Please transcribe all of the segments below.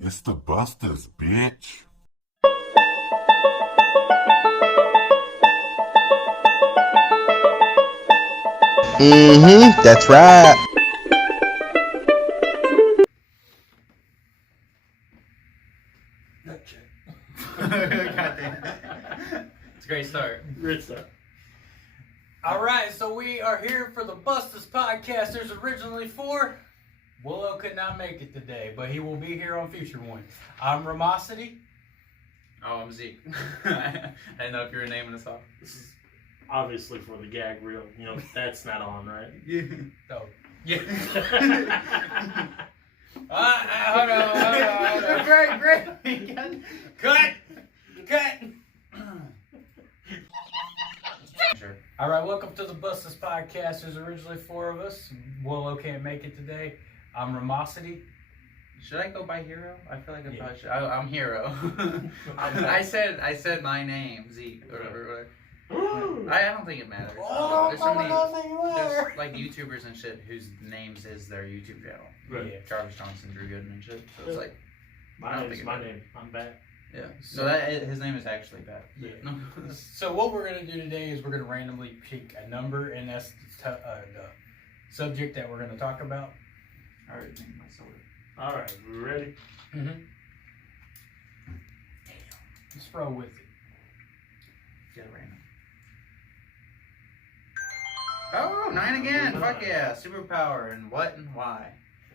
It's the Bustas, bitch. That's right. God damn. It's a great start. Great stuff. All right, so we are here for the Bustas podcast. There's originally 4. Willow could not make it today, but he will be here on future ones. I'm Ramosity. Oh, I'm Zeke. I didn't know if you were naming us off. This is obviously for the gag reel. You know, that's not on, right? Yeah. Oh, yeah. Hold on. Great. Cut. Sure. All right, welcome to the Bustas podcast. There's originally 4 of us. Willow can't make it today. I'm Ramosity. Should I go by Hero? I feel like I Yeah. probably should. I'm Hero. I said my name, Zeke, or whatever. I don't think it matters. There's so many, there's like YouTubers and shit whose names is their YouTube channel. Right. Yeah. Travis Johnson, Drew Gooden and shit. So it's like, I My don't name's think my it- name. I'm back. yeah. So that his name is actually Pat. Yeah. No. So what we're gonna do today is we're gonna randomly pick a number, and that's the subject that we're gonna talk about. I already think my soda. All right, we ready? Mm-hmm. Just roll with it. Get it random. Oh, 9 again! Fuck yeah! Superpower and what and why?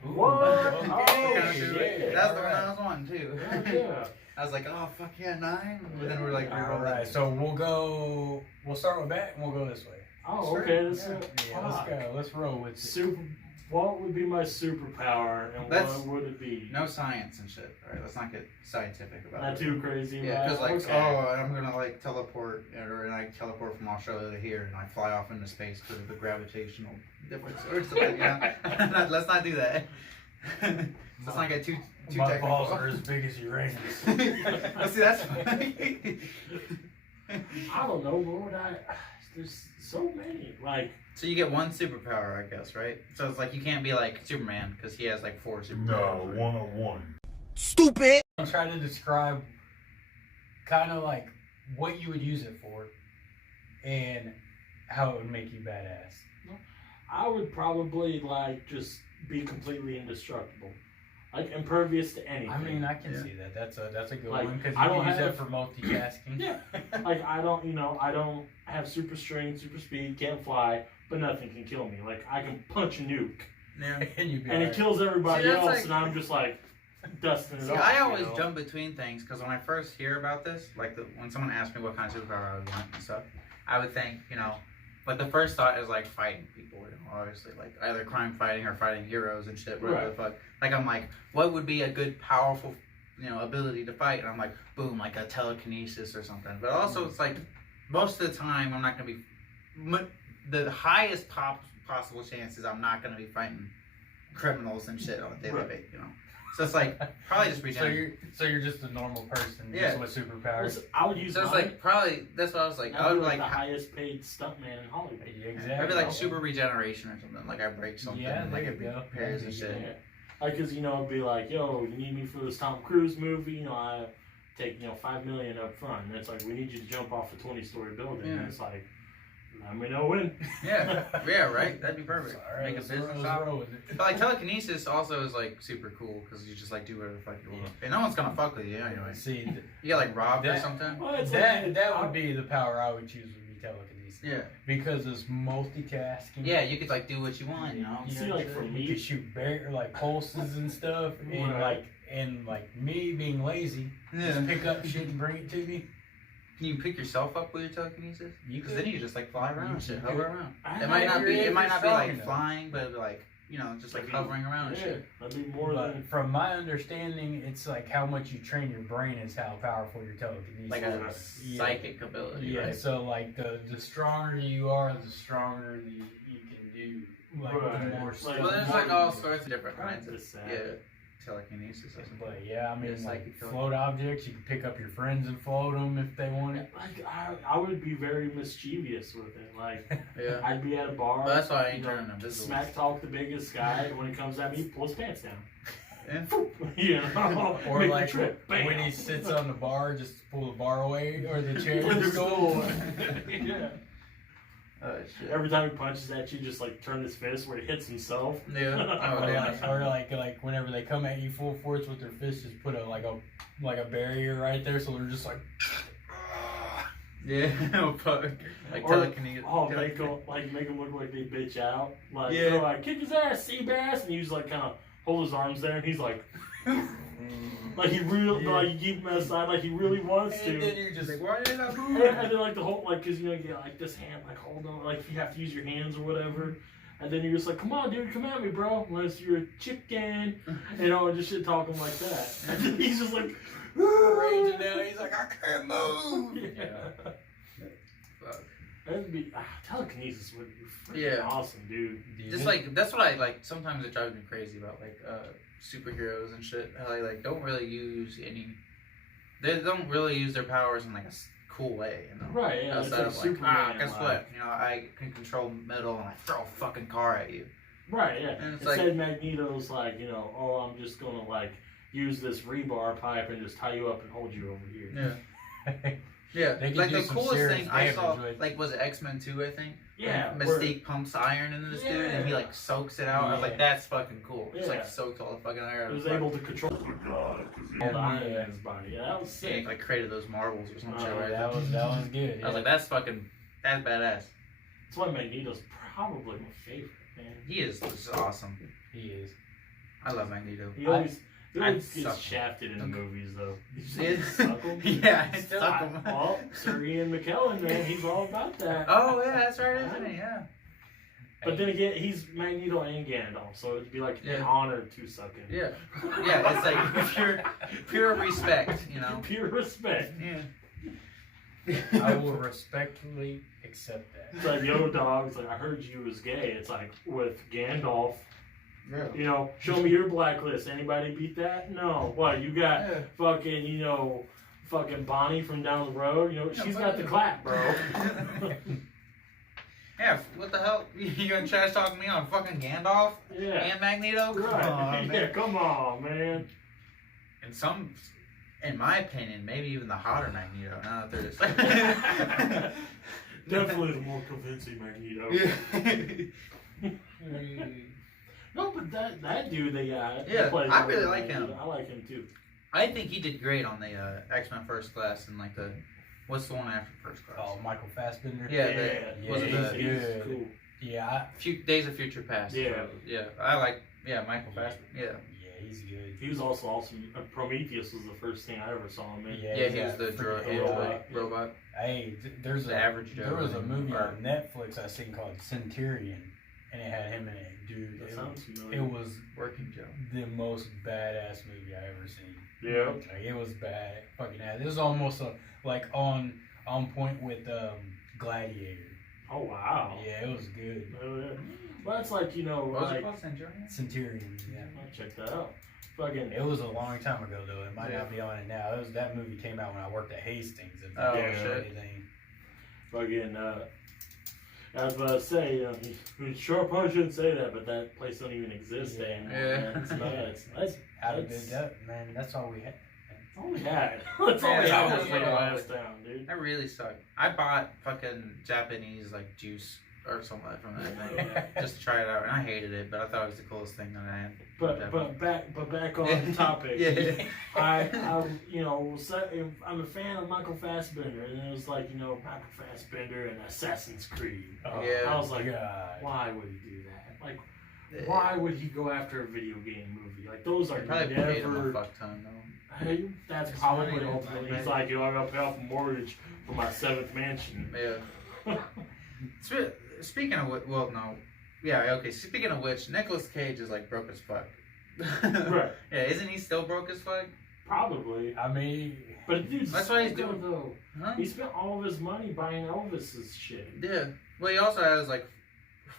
What? Okay. Oh, That's the All one right. I was on too. Oh, yeah. I was like, oh fuck yeah, 9. But then we're like, All right, so we'll start with that, and we'll go this way. Oh, Sure. okay. Let's, Yeah, let's go. Let's roll with it. What would be my superpower, and That's- what would it be? no science and shit. All right, let's not get scientific about Not it. too crazy. Yeah, right? because like, Okay. oh, I'm gonna like teleport, and I teleport from Australia to here, and I fly off into space because of the gravitational difference or something. Yeah, let's not do that. Let's not get too My technical. balls are as big as Uranus. Well, see, that's funny. I don't know. What would I? There's so many. Like, So you get one superpower, I guess, right? So it's like you can't be like Superman because he has like 4 superpowers. No, right? 101. Stupid. I'm trying to describe kind of like what you would use it for, and how it would make you badass. I would probably like just be completely indestructible, like impervious to anything. I mean, I can Yeah. see that. That's a good Like, one because I you don't can use have- that for multitasking. Yeah. Like I don't have super strength, super speed, can't fly, but nothing can kill me. Like I can punch a nuke, Yeah. and you'd be and it alright. kills everybody See, that's else, like- and I'm just like dusting it See, off. I you always know? jump between things because when I first hear about this, like when someone asks me what kind of superpower I would want and stuff, I would think, like the first thought is like fighting people, obviously, like either crime fighting or fighting heroes and shit, whatever the fuck. Like I'm like, what would be a good, powerful, ability to fight? And I'm like, boom, like a telekinesis or something. But also, it's like most of the time, I'm not gonna be. The highest possible chance is I'm not gonna be fighting criminals and shit on a daily Right. basis, So it's like probably just So regenerate. you're just a normal person, Yeah. just with superpowers. I would use. So it's mine. like probably that's what I was like. I'd I be would like like. the highest paid stuntman in Hollywood. Yeah, exactly. I'd be like super regeneration or something. Like I break something, Yeah, and there like you it go. repairs and Yeah. shit. Yeah. Like, cause it'd be like, yo, you need me for this Tom Cruise movie? I take $5 million up front, and it's like we need you to jump off a 20-story building, Yeah. and it's like, let me know when. Yeah, yeah, right. That'd be perfect. All right, Make a let's business roll out. with it. But like telekinesis also is like super cool because you just like do whatever the fuck you want, and no one's gonna fuck with you anyway. See, You get like robbed or That- something. Well, it's that like, would be the power I would choose. Would be telekinesis. Yeah, Because it's multitasking. yeah. You could like do what you want, You see, like for You me, could shoot like pulses and stuff, and Right. like me being lazy, just Yeah. pick up shit and bring it to me. Can you pick yourself up with your telekinesis? You Because then you just like fly around and shit, hover around. I It might if not you're- be. if It might you're not be strong like enough. flying, but it'd be like just like hovering around and yeah, shit. that'd be more But than. from my understanding, it's like how much you train your brain is how powerful your telekinesis Like is. a Yeah. psychic ability, Yeah, right? so like the stronger you are, the stronger you can do. Like Right. the more Like, stuff. Well, there's like all sorts of different kinds of That's sad. telekinesis. I suppose. But yeah, I mean, It's like like- float objects, you can pick up your friends and float them if they want it. Like I would be very mischievous with it. Like Yeah. I'd be at a bar. Well, that's why I ain't you know, turning invisible. Smack talk the biggest guy, and when he comes at me, pull his pants down. Yeah. You know, Or make like the trip. Bam. when he sits on the bar, just pull the bar away or the chair. With the just go. stool. Yeah. Oh shit. Every time he punches at you, just like turn his fist where he hits himself. Yeah. Oh, Or damn. like whenever they come at you full force with their fists, just put a barrier right there, so they're just like. Yeah. Oh fuck. Like Or- telekinesis. Oh, make him look like they bitch out. Like Yeah. they're like, kick his ass, Seabass, and you just like kind of hold his arms there, and he's like, like he really, Yeah. like you keep him aside, like he really wants And then to. you just Like, why did I And, move? and then like the whole like, cause you know you get like this hand, like hold on, like you have to use your hands or whatever. And then you're just like, come on, dude, come at me, bro. Unless you're a chicken, you know, and just shit talking like that. And then he's just like, raging down. He's like, I can't move. Yeah. Fuck. That'd be telekinesis would be freaking Yeah. awesome, dude. Just like that's what I like. Sometimes it drives me crazy about like superheroes and shit. How they like don't really use any. They don't really use their powers in like a cool way, you know. Right, yeah. It's Outside like of like, Superman. guess like- what? You know, I can control metal and I throw a fucking car at you. Right, yeah. And it's Instead, Magneto's like, you know, oh, I'm just gonna like use this rebar pipe and just tie you up and hold you over here. Yeah. Yeah. They can Like do the some coolest serious thing I saw, damage with- like was it X-Men 2, I think? Yeah, When Mystique pumps iron into this dude and he like soaks it out. I was like, Yeah. that's fucking cool. Just like Yeah. soaks all the fucking iron out It of was his able body. to control all the iron in his body. Yeah, that was Yeah, he, sick. like created those marbles or some shit, Oh, right? that was good. I was like, that's badass. That's why Magneto's probably my favorite, man. He is just awesome. he is. I love Magneto. He always I'd gets suck him. shafted in the movies, though. You just Yeah. like, suck him. Yeah, I suck him. Well, Sir Ian McKellen, man, he's all about that. Oh yeah, that's right, isn't he? Yeah. But then again, he's Magneto and Gandalf, so it'd be like an Yeah. honor to suck him. Yeah. Yeah, it's like pure respect, you know. Pure respect. Yeah. I will respectfully accept that. It's like, yo, dog, it's like, I heard you was gay. It's like, with Gandalf, Yeah. you know, show me your blacklist. Anybody beat that? No. What, you got Yeah. fucking, you know, fucking Bonnie from down the road? You know, she's got the clap, bro. Yeah, what the hell? You gonna trash talk me on fucking Gandalf Yeah. and Magneto? Come Right. on, Yeah, man. come on, man. And some, in my opinion, maybe even the hotter Magneto. Now that they're just Definitely the more convincing Magneto. No, but that dude they got. Yeah, he plays I really the like him. Magneto. I like him too. I think he did great on the X-Men First Class and like the what's the one after First Class? Oh, Michael Fassbender. Yeah, Yeah, was it he's the good. cool. Yeah, Days of Future Past? Yeah. yeah. I like Michael Fassbender. Yeah, yeah, he's good. He was also awesome. Prometheus was the first thing I ever saw him in. yeah. He he's was got the freaking android robot. robot. Hey, there's The average Joe. there was a movie Or- on Netflix I seen called Centurion, and it had him in it. Dude, That it, sounds familiar. it was Working Joe. the most badass movie I ever seen. Yeah. Like, it was bad, fucking ass. It was almost like on point with Gladiator. Oh wow. Yeah, it was good. Oh, yeah. Well, that's like, you know, What was like it called? Centurion? Centurion. Yeah. I'll check that out. Fucking It was a long time ago though. It might Yeah. not be on it now. That movie came out when I worked at Hastings. If you Oh, know shit. anything. fucking I was about to say, you know, sure probably shouldn't say that, but that place don't even exist Yeah. anymore. Yeah. Man. It's nuts. That's How did That's- that, man? That's all we had. all we had. That's all we Yeah, had that was was the it. last town, dude. That really sucked. I bought fucking Japanese like juice or something from that thing just to try it out, and I hated it, but I thought it was the coolest thing that I had. But back on the topic. Yeah. I you know, I'm a fan of Michael Fassbender, and it was like, you know, Michael Fassbender and Assassin's Creed. Yeah. I was like, God. why would he do that? Like, why would he go after a video game movie? Like, those are I probably paid him a never. fuck ton though. Hey, that's It's probably money, ultimately. man. He's like, yo, I gotta pay off a mortgage for my 7th mansion. Yeah. Speaking of which, well, no. Yeah, okay. Speaking of which, Nicolas Cage is like broke as fuck. Right. Yeah, isn't he still broke as fuck? Probably. I mean, But dude, That's why he's still doing- though. Huh? He spent all of his money buying Elvis's shit. Yeah. Well, he also has like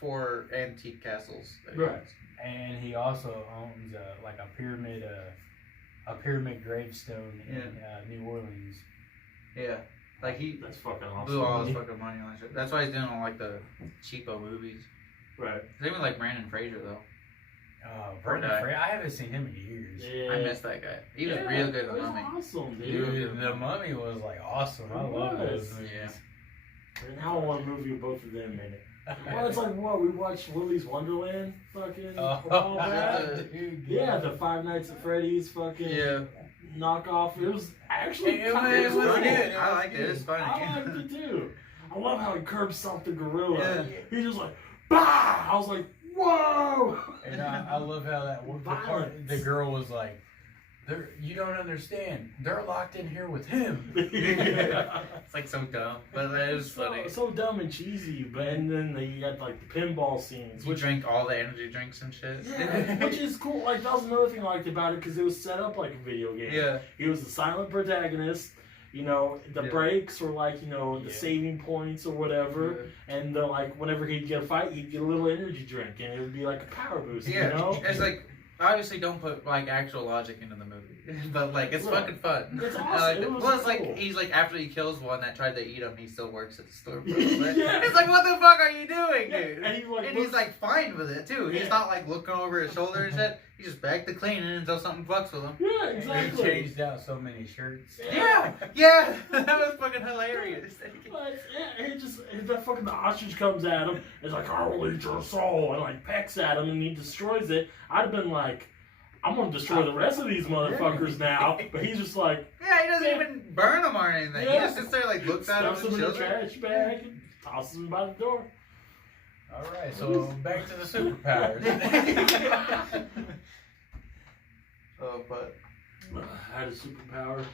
4 antique castles. that he Right. owns. and he also owns like a pyramid gravestone in New Orleans. Yeah. Like he That's fucking awesome. blew all his fucking money on that shit. That's why he's doing all like the cheapo movies. Right. Same with like Brandon Fraser though. Brendan guy. Fraser. I haven't seen him in years. Yeah. I miss that guy. He was Yeah, real good it in was Mummy. awesome, dude. Dude, the Mummy was like awesome. I It love was. those movies. Yeah. And now I want a movie with both of them in it. Well, it's like what we watched Willy's Wonderland, fucking. a while back. dude, Yeah, the Five Nights at Freddy's fucking Yeah. knockoff. It was actually It kind was of funny. good. I liked it. It was funny. I liked it too. I love how he curb stomped the gorilla. Yeah. He just like, bah! I was like, whoa! And I love how Violence. the girl was like, you don't understand. They're locked in here with him. Yeah. It's like so dumb, but it was funny. So dumb and cheesy, but and then you got like the pinball scenes, We drank all the energy drinks and shit. yeah, which is cool. Like that was another thing I liked about it because it was set up like a video game. Yeah. He was the silent protagonist. You know, the Yeah. breaks were like, the Yeah. saving points or whatever. And the, like, whenever he'd get a fight, he'd get a little energy drink and it would be like a power boost, Yeah. you know? It's like, obviously don't put like actual logic into the movie, but like it's Right. fucking fun. It's I awesome. like It it. was Well, it's cool. like he's like after he kills one that tried to eat him, he still works at the store. Bro. Yeah. It's like what the fuck are you doing, Yeah, dude? and he, like, he's looks- like fine with it too. He's Yeah. not like looking over his shoulder and shit. He's just back to cleaning until something fucks with him. Yeah, He exactly. changed out so many shirts. Yeah, yeah, that was fucking hilarious. But yeah, that fucking the ostrich comes at him. It's like, I will eat your soul, and like pecks at him, and he destroys it. I'd have been like, I'm gonna destroy the rest of these motherfuckers now. But he's just like, Yeah, he doesn't Yeah. even burn them or anything. He Yeah. just sits there like looks at him stuffs and him in the chills. trash bag, and tosses him by the door. All right, so back to the superpowers. Oh, but I had a superpower.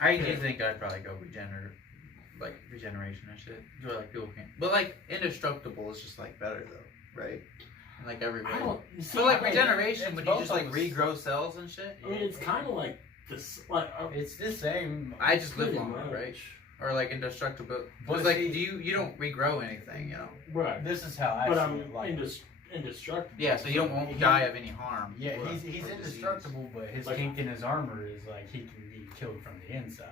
I do think I'd probably go regeneration and shit. Do like people can't, but like indestructible is just like better though, right? In, like every way. I don't. See, But like I don't- regeneration, it's when you both just like of us. regrow cells and shit. I mean, it's kind of like this. Like, It's the same. I just live pretty longer, much. right? Or like indestructible. But But like, see- you don't regrow anything, you know? Right. This is how I But see I'm it. Like, indestructible. Yeah, so you won't die of any harm. yeah, or- he's or disease. indestructible, but his Like- kink in his armor is like he can be killed from the inside.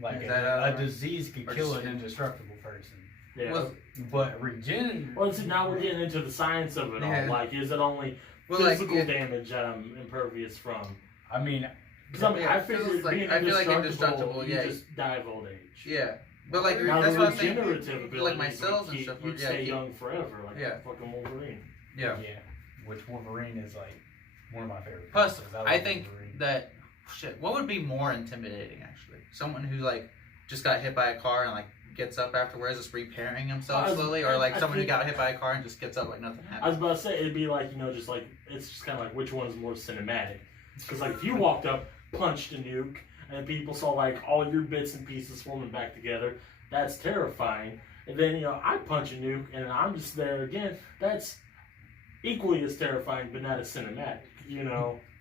Like Is that a how- disease could or kill just- an indestructible person. Yeah. Well, But regen. Well, see, now we're getting into the science of it Yeah. all. Like, is it only well, like, physical yeah, damage that I'm impervious from? I mean, Because I mean, Yeah, I it feels figured like- being I feel like indestructible, indestructible, you yeah. just die of old age. yeah. But like, Now that's the what I'm saying. regenerative ability, Like my cells and stuff. you'd Yeah, stay keep- young forever, like Yeah. fucking Wolverine. yeah. which Wolverine is like one of my favorite. Plus, characters. love I think Wolverine. that shit. What would be more intimidating, actually? Someone who like just got hit by a car and like gets up afterwards, just repairing himself I was- slowly, or like I someone who think- got hit by a car and just gets up like nothing I was happened. about to say it'd be like just like it's just kind of like which one is more cinematic. Because like if you walked up, punched a nuke, and people saw like all your bits and pieces forming back together, that's terrifying. And then I punch a nuke and I'm just there again. That's equally as terrifying, but not as cinematic.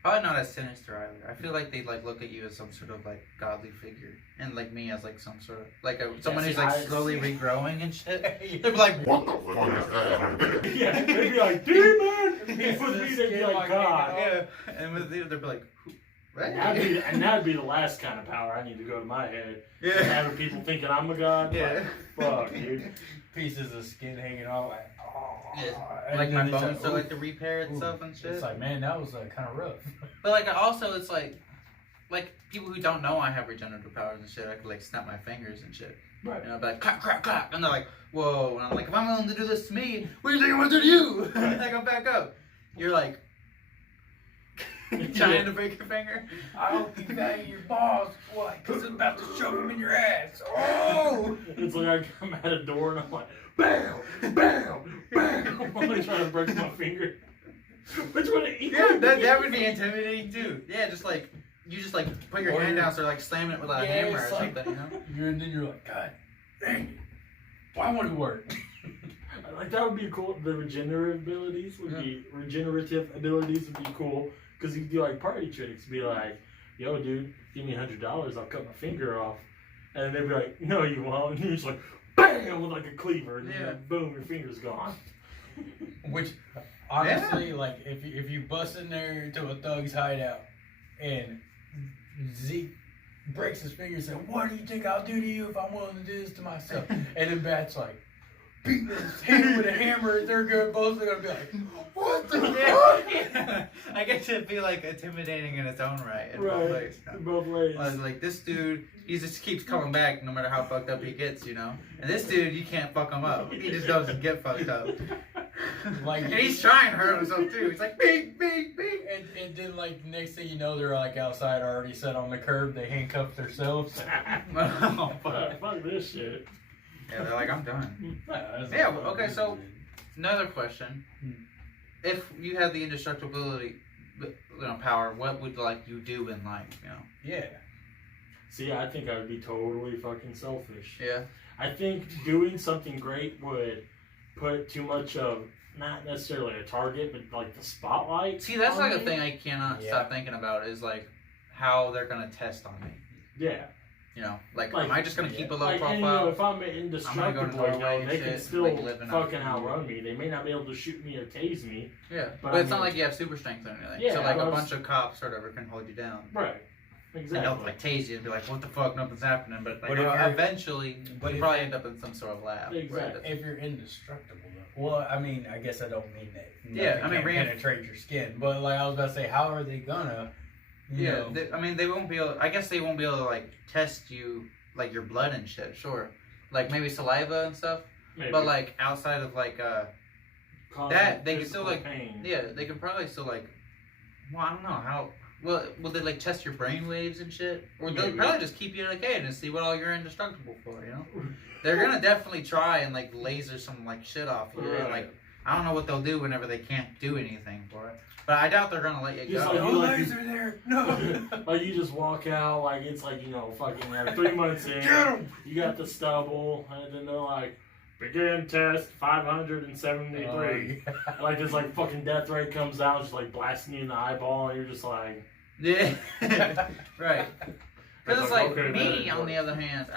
Probably not as sinister either. I feel like they'd like look at you as some sort of like godly figure, and like me as like some sort of like someone see, who's like I- slowly regrowing and shit. They'd be like, What the fuck is that? Yeah, they'd be like, demon! He's With the me, they'd be skin like, like God. yeah, and with you, they'd be like, "Who- right? And that'd be the last kind of power I need to go to my head. Yeah. Having people thinking I'm a god. Yeah. Like, fuck, dude. pieces of skin hanging off. Like, Yeah. and Like then my it's bones to ooh, like to repair ooh. itself and shit. It's like, man, that was kind of rough. But like also it's like people who don't know I have regenerative powers and shit, I could like snap my fingers and shit. Right. You know, be like clap, clap, clap, and they're like, whoa, and I'm like, if I'm willing to do this to me, what do you think I'm gonna do to you? And I go back up. You're like trying to break your finger. I hope you value your balls, boy, because I'm about to shove them in your ass. Oh! It's like I'm at a door and I'm like, bam, bam, bam. I'm like trying to break my finger. Which one to eat? Yeah, that would be intimidating too. Yeah, just like you just like put your Or hand you're- down, so like slamming it with a Yeah, hammer or it's like- something, you know? And then you're like, God dang it. Why won't it work? Like that would be cool. The regenerative abilities would be cool because you could do like party tricks. Be like, yo, dude, give me $100, I'll cut my finger off. And they'd be like, no, you won't. And you're just like, bam, with like a cleaver, and Yeah. then boom, your finger's gone. Which, honestly, like, if you bust in there into a thug's hideout and Zeke breaks his finger and says, what do you think I'll do to you if I'm willing to do this to myself? And then Bat's like, beating his hand with a hammer, they're both gonna be like, what the Yeah. I guess it'd be like intimidating in its own right. In both ways. In both ways. I was like, this dude, he just keeps coming back no matter how fucked up he gets, you know? And this dude, you can't fuck him up. He just goes and get fucked up. Like, and he's trying to hurt himself too. He's like, beep, beep, beep. And then, like, the next thing you know, they're like outside already set on the curb. They handcuff themselves. Oh, fuck. Fuck this shit. Yeah, they're like, I'm done. That's Yeah, not okay, fun. so another question. If you had the indestructibility power, what would like you do in life, you know? Yeah. See, I think I would be totally fucking selfish. Yeah. I think doing something great would put too much of, not necessarily a target, but like the spotlight. See, that's on like a me. thing I cannot stop thinking about is like how they're gonna test on me. Yeah. You know, like am I just gonna keep a low like, profile? and, you know, if I'm I'm gonna indestructible, go to Norway you know, and they can shit, still like, living out fucking in outrun me. They may not be able to shoot me or tase me. Yeah, But but I it's not mean- like you have super strength or anything. Yeah, so like I a was- bunch of cops or whatever can hold you down. Right. And Exactly. they'll like tase you and be like, "What the fuck? Nothing's happening." But like, But if you're- eventually, but you if- probably end up in some sort of lab. Exactly. If you're indestructible, though. Well, I mean, I guess I don't mean that. Yeah, I mean, can't penetrate your skin. But like I was about to say, how are they gonna? You know, I mean, they won't be able. I guess they won't be able to like test you like your blood and shit. Sure, like maybe saliva and stuff. Maybe. But like outside of like Causing that, they can still physical like pain. yeah, they can probably still like. Well, I don't know how. Well, will they like test your brain waves and shit, or they'll Maybe. probably just keep you in a cage and see what all you're indestructible for? You know, they're gonna definitely try and like laser some like shit off you. Right. Like I don't know what they'll do whenever they can't do anything for it, but I doubt they're gonna let you Just go. like no you like- laser there. No. Like you just walk out like it's like, you know, fucking like 3 months in. Get 'em! You got the stubble, and then they're like, begin test 573. Like this like fucking death rate comes out, just like blasting you in the eyeball, and you're just like, Yeah, right. Because it's like okay, me, that on the other hand,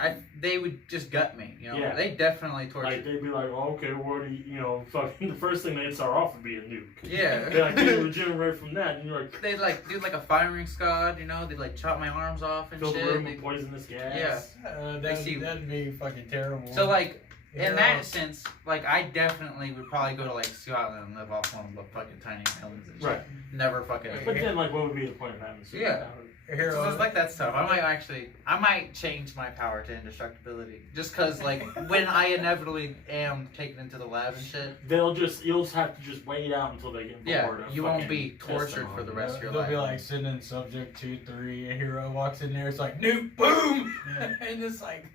they would just gut me. You know, Yeah. they definitely torture. like they'd be like, oh, okay, what do you know, fucking the first thing they'd start off would be a nuke. Yeah. They're like, you regenerate from that, and you're like, They'd like do like a firing squad. You know, they'd like chop my arms off and fill the shit. room They- with poisonous gas. Yeah. That'd be fucking terrible. So like in Yeah. that sense, like I definitely would probably go to like Scotland and live off one of the fucking tiny islands and shit. Right. Never fucking. But then, like, what would be the point of having Yeah. superpowers? So it's like that stuff. I might change my power to indestructibility, just cause like when I inevitably am taken into the lab and shit. You'll just have to just wait out until they get Yeah, bored. of you won't fucking be testing tortured on for the you. rest of your They'll life. be like sending subject 2, 3, a hero walks in there, it's like nuke, boom, and it's like,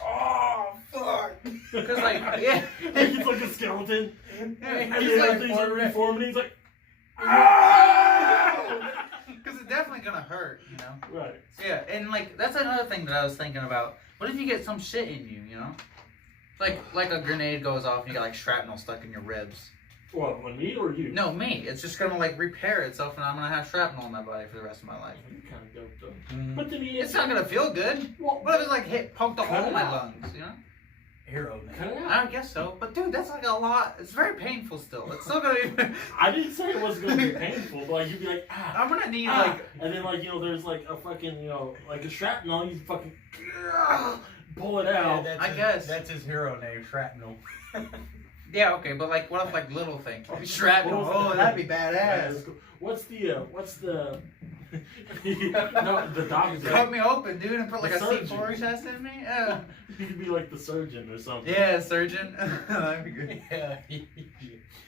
oh fuck, Cause like yeah, Like it's like a skeleton, yeah, and he's then like, everything's like reformed, and he's like, cause it's definitely gonna hurt, you know. right. Yeah, and like that's another thing that I was thinking about. What if you get some shit in you, you know? Like a grenade goes off and you got like shrapnel stuck in your ribs. What, on me or you? No, me. It's just gonna like repair itself and I'm gonna have shrapnel in my body for the rest of my life. You're kind of dope though. But to me, It's not gonna feel good. Well, What if it's like poked a Cut hole it in my out. lungs, you know? hero cut name. it out. I guess so. But dude, that's like a lot. It's very painful still. It's still gonna be I didn't say it wasn't gonna be painful, but like you'd be like, I'm gonna need ah. like And then like, you know, there's like a fucking, you know, like a shrapnel, you fucking pull it Yeah, out. that's I his, guess. that's his hero name, Shrapnel. yeah, okay, but like what if like little things? Shrapnel. Oh, that'd be badass. What's the no, the doctor. Cut me open, dude, and put like The a surgeon. C4 chest in me. Yeah. You could be like the surgeon or something. Yeah, surgeon. That'd be good. Yeah.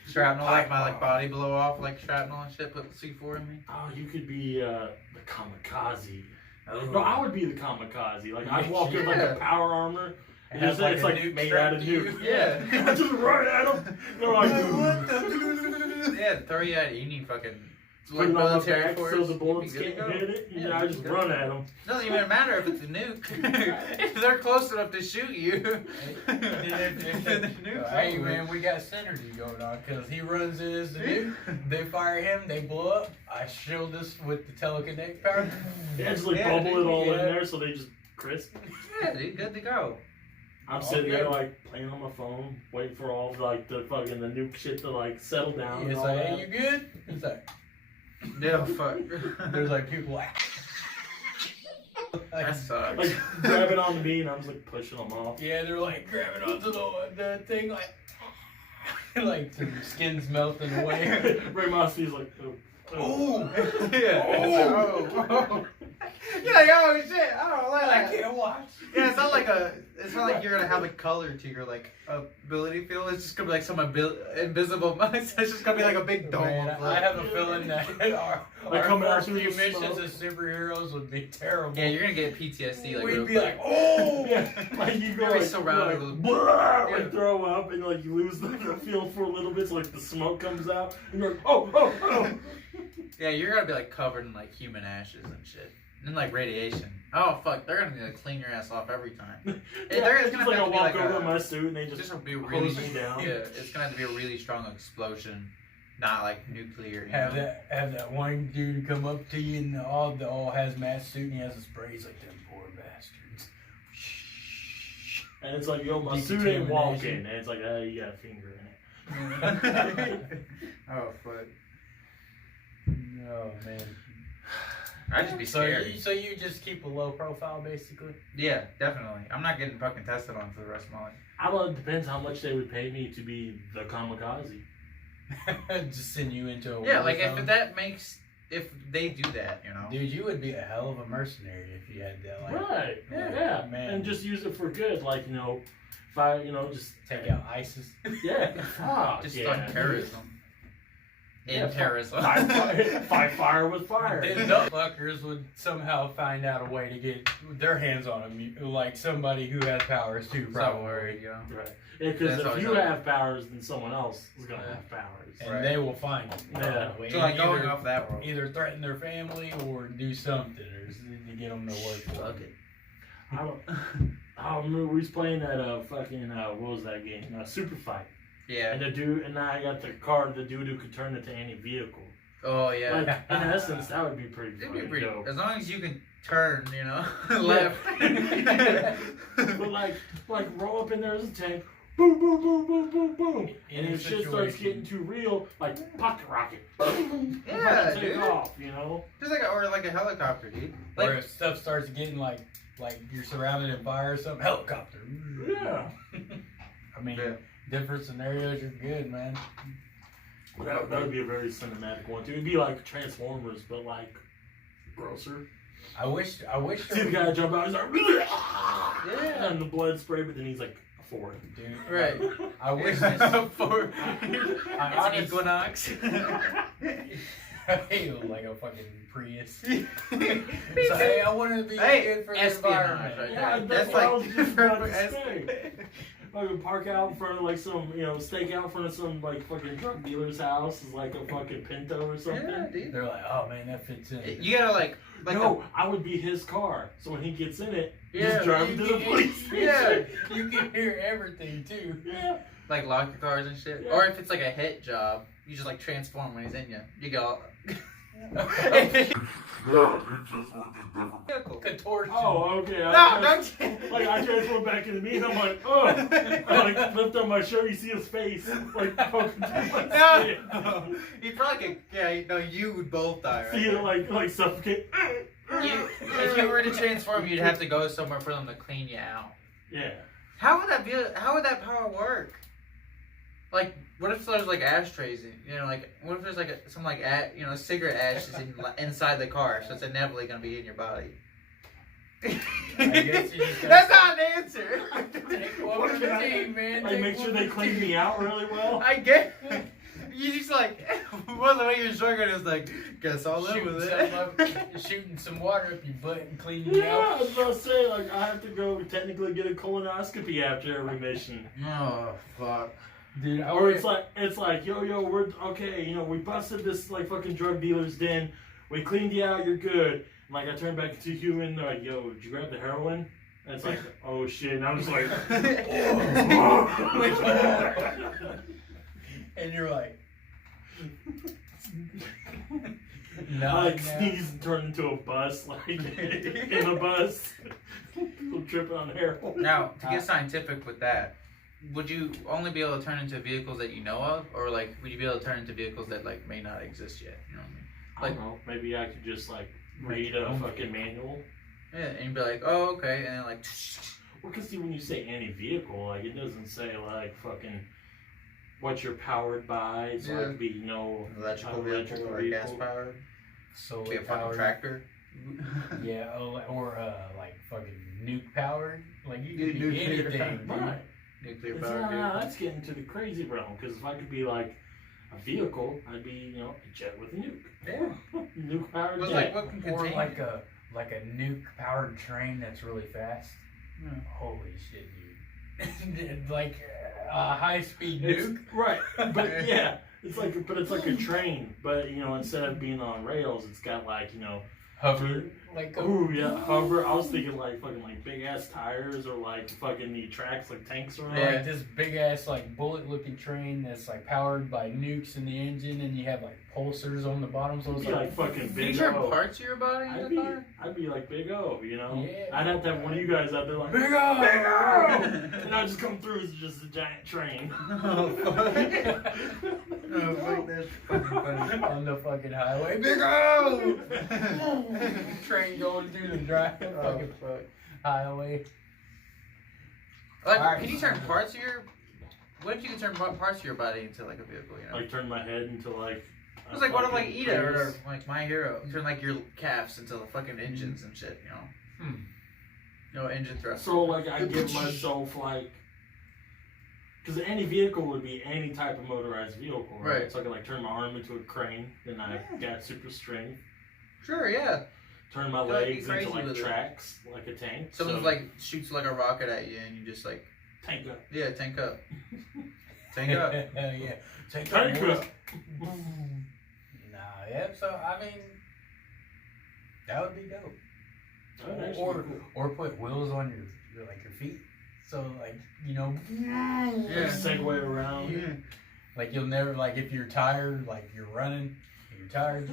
Shrapnel, like my like body blow off, like shrapnel and shit. Put C4 in me. Oh, you could be the kamikaze. Oh. No, I would be the kamikaze. Like I'd walk in like Yeah. a power armor. And Have just like it's a like nuke made strapped out of to you. nuke. Yeah. I just run at them. They're like, What the? Yeah, throw you out. You need fucking put it on my military back force. so the You'd be bullets good to can't go. hit it. Yeah, And I just good. run at them. Doesn't even matter if it's a nuke. If they're close enough to shoot you. Hey man, we got synergy going on because he runs in as the nuke. They fire him, they blow up. I shield this with the telekinetic power. They just like Yeah, bubble it all in yeah. there so they just crisp. Yeah, dude, good to go. I'm All sitting there good. like playing on my phone, waiting for all like the fucking the nuke shit to like settle down. It's and all like, that. hey, you good? It's like, Yeah, fuck. there's like people like, That sucks. Like grabbing onto me and I'm just like pushing them off. Yeah, they're like grabbing onto the thing, like like their skin's melting away. Ray Mosty's like, oh. Oh, Yeah. oh, You're like, oh shit, I don't like I that. can't watch. Yeah, it's not like you're gonna have a color to your like ability field. It's just gonna be like some invisible. It's just gonna be like a big dome. Man, I have a feeling that our coming out first through few the missions smoke. as superheroes would be terrible. Yeah, you're gonna get PTSD. Like We'd real be quick. like, oh, Yeah, like you go You're like, surrounded like, with- blah, Yeah. like throw up and like you lose the field for a little bit, so like the smoke comes out and you're like, oh. Yeah, you're gonna be like covered in like human ashes and shit, and like radiation. Oh fuck, they're gonna like clean your ass off every time. Yeah, They're it's gonna just like have I to be walk like over a- in my suit and they Just just be really, hose me down. yeah, it's gonna have to be a really strong explosion, not like nuclear. You have know? that one dude come up to you in the all hazmat suit and he has a spray. He's like, them poor bastards. And it's like, yo, my suit ain't walking. And it's like, you got a finger in it. Oh fuck. Oh man. I'd just be So scared. so you just keep a low profile basically. Yeah, definitely. I'm not getting fucking tested on for the rest of my life. I don't know, it depends how much they would pay me to be the kamikaze. Just send you into a Yeah, war like zone. if they do that, you know. Dude, you would be a hell of a mercenary if you had that. Like, Right. Yeah, Yeah. man. And just use it for good. Like, if I, just take out ISIS. yeah. Fuck, Just yeah. on terrorism. Yeah, terrorism. Fight fire with fire. Then those fuckers would somehow find out a way to get their hands on him, like somebody who has powers too, probably. You know. Right. Because That's if always you how- have powers, then someone else is gonna Yeah. have powers. And Right. they will find them. Yeah. probably, So like and going either, off that world. either threaten their family or do something or to get them to work for Fuck them. it. I remember we was playing that fucking what was that game? Super Fight. Yeah. And the dude and I got the card. The dude who could turn into any vehicle. Oh yeah. Like in essence, that would be pretty. It'd be fucking pretty. dope. As long as you can turn, you know, left. But like roll up in there as a tank. Boom, boom, boom, boom, boom, boom. And Any if shit starts situation. getting too real, like pocket rocket. Yeah, take dude. off, Just like a helicopter, dude. Or Like if stuff starts getting like you're surrounded in fire or something, helicopter. Yeah. I mean, Yeah. different scenarios are good, man. That would be a very cinematic one too. It'd be like Transformers, but like grosser. I wish See the guy jump out, he's like, Yeah. and the blood spray, but then he's like forward. dude. Right. I wish this. For I it's honest- Equinox. Hey, like a fucking Prius. So hey, I wanted to be good for the espionage environment. right Yeah, there. that's That's what I like was just about to espionage. say. I would park out in front of like some, stake out in front of some like fucking drug dealer's house is like a fucking Pinto or something. Yeah, dude. They're like, oh man, that fits in. You gotta like No, I would be his car. So when he gets in it, Yeah, just drive him to the police station. yeah. You can hear everything too. Yeah. like lock your cars and shit. Yeah. Or if it's like a hit job, you just like transform when he's in you. You go. Contortion. Oh, okay. No, Like I transform back into me, and I'm like, oh, I like lift up my shirt, you see his face, like poking through my skin. No, you probably could. Yeah, no, you would both die, right? See it like suffocate. If you were to transform, you'd have to go somewhere for them to clean you out. Yeah. How would that be? How would that power work? Like, what if there's like ashtrays? Like, what if there's like some like cigarette ashes inside the car, so it's inevitably gonna be in your body. I guess you just gotta- That's not an answer. Take one for the team, man. Like Take make sure one they for the clean team. me out really well. I get. You just like one of the way you're shotgun is like, guess I'll live Shooting with it. shooting some water up your butt and cleaning you Yeah, I out. was about to say, like, I have to go technically get a colonoscopy after every mission. Oh fuck. Dude, Or it's like, yo, we're okay, we busted this like fucking drug dealer's den, we cleaned you out, you're good. And, like I turned back into human, they're like, yo, did you grab the heroin? And it's like, oh shit, and I'm just like, and you're like, I like sneeze and turn into a bus, like in a bus. People tripping on heroin. Now, to get scientific with that, would you only be able to turn into vehicles that you know of, or like would you be able to turn into vehicles that like may not exist yet? You know what I mean? I don't know, maybe I could just like read a fucking manual. Yeah, and you'd be like, oh, okay, and then like, Well, because see, when you say any vehicle, like it doesn't say like fucking what you're powered by. So it could be electrical vehicle or gas powered. So Be a fucking tractor. Yeah, or like fucking nuke powered. Like you could be Nuclear anything, dude. Right. Nuclear It's powered. that's getting to the crazy realm. Because if I could be like a vehicle, I'd be a jet with a nuke. Yeah. Nuke powered But jet. like, what can Or contain like it? a nuke powered train that's really fast. Yeah. Holy shit, dude! Like a high speed It's- nuke. Right. But yeah, it's like a train. But instead of being on rails, it's got like Hover. Like Ooh, yeah, hover. I was thinking like fucking like big ass tires or like fucking the tracks like tanks around. Yeah, like this big ass like bullet looking train that's like powered by nukes in the engine, and you have like pulsers on the bottom, so it's Be like fucking Do Big you turn O. parts of your body in the car? I'd be like Big O, Yeah. I'd have to have one of you guys out there like Big O! Big O! And I'd just come through as just a giant train. Oh, fuck. Oh, fuck, that's fucking funny. On the fucking highway. Big O! Train going through the drive fucking highway. Like, Alright. can you turn parts of your... What if you could turn parts of your body into like a vehicle, Like turn my head into like. It's like what if like fucking Ida or Prius. like My Hero turn like your calves into the fucking engines and shit, No engine thrust. So like I give myself like. Because any vehicle would be any type of motorized vehicle, right? Right. So I can like turn my arm into a crane, then I got super strength. Sure, yeah. Turn my Gotta be legs into crazy like with it. tracks, like a tank. Someone So, like shoots like a rocket at you and you just like tank up. tank up. Tank up. Yeah. Tank boys. up. Nah, yeah, so I mean that would be dope. That would actually be cool. Or put wheels on your feet. So like, Yeah. Segway around. Yeah. like you'll never like if you're tired, like you're running, and you're tired.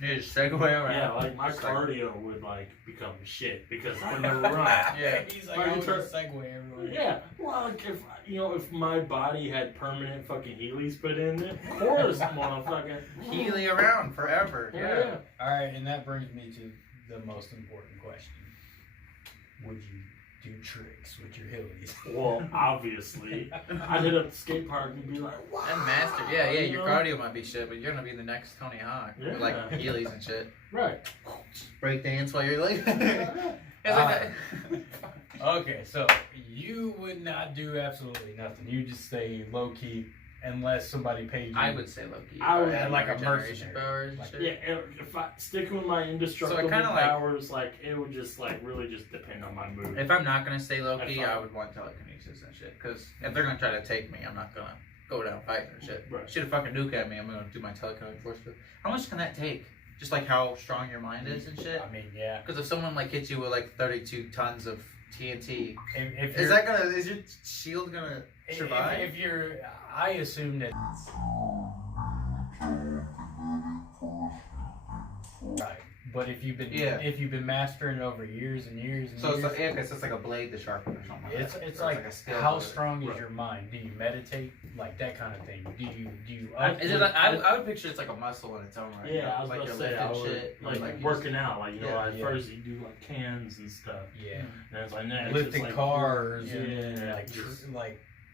Yeah, just segue around. Yeah, like my Just like- cardio would like become shit because I would never run. Yeah. He's like, Like, I you would turn- segue everywhere. Yeah, well, like if my body had permanent fucking Heelys put in it, of course, motherfucker. Healy around forever. Yeah. All right, and that brings me to the most important question: would you do tricks with your hillies? Well, obviously, I'd hit up the skate park and be like, "Wow!" And master. Yeah, you your know? cardio might be shit, but you're gonna be the next Tony Hawk. Yeah. With like Heelys and shit. Right. Break dance while you're like. It's Ah. like that. Okay, so you would not do absolutely nothing. You just stay low key unless somebody paid you. I would say low key. I would- Had like a regeneration mercenary. powers and Like- shit. Yeah, if I stick with my indestructible kinda like- powers, like it would just like really just depend on my mood. If I'm not gonna stay low key, That's fine. I would want telekinesis and shit. Because if they're gonna try to take me, I'm not gonna go down fighting and shit. Right. Shoot a fucking nuke at me, I'm gonna do my telekinetic force field. How much can that take? Just like how strong your mind is and shit. I mean, yeah. Because if someone like hits you with like 32 tons of TNT, If is you're- is your shield gonna survive? If you're, I assume that. Right, but if you've been mastering it over years and years and so years, it's like, yeah, 'cause it's like a blade to sharpen or something. Like it's that. it's Or like a skill how to it. strong is Right. your mind? Do you meditate, like that kind of thing? Do you Is it like, I would picture it's like a muscle in its own right. Yeah, I was like about you're to say, I lifting would, shit, like, you working out, like, Yeah, at yeah. first you do, like, cans and stuff, yeah, and it's like, next, lifting it's like, cars yeah, and like just-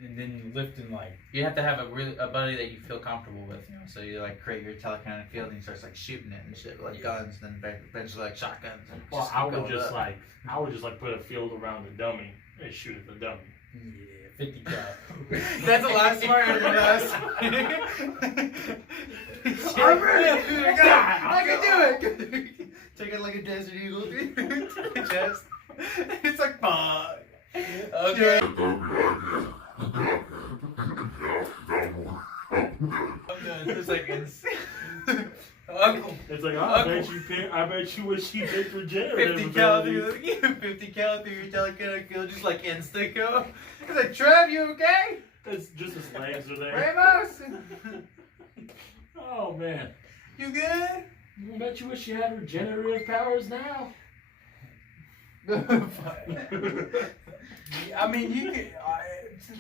and then lifting like You have to have a buddy that you feel comfortable with, So you like create your telekinetic field and you start like shooting it and shit, like guns, then eventually like shotguns. And well, just I keep would going just, up. like, put a field around the dummy and shoot at the dummy. yeah 50 cal. That's a lot smarter than us. I'm ready. I can do it. Take it like a desert eagle through your chest. It's like fuck. Okay. It's like insane. Uncle. It's like, I bet you wish you picked 50 regenerative cal abilities. through 50 cal through your telekinetic field, just like instant go. It's like, Trev, you okay? It's just his legs are there. Ramos, Oh, man. you good? I bet you wish you had regenerative powers now. I mean, you could.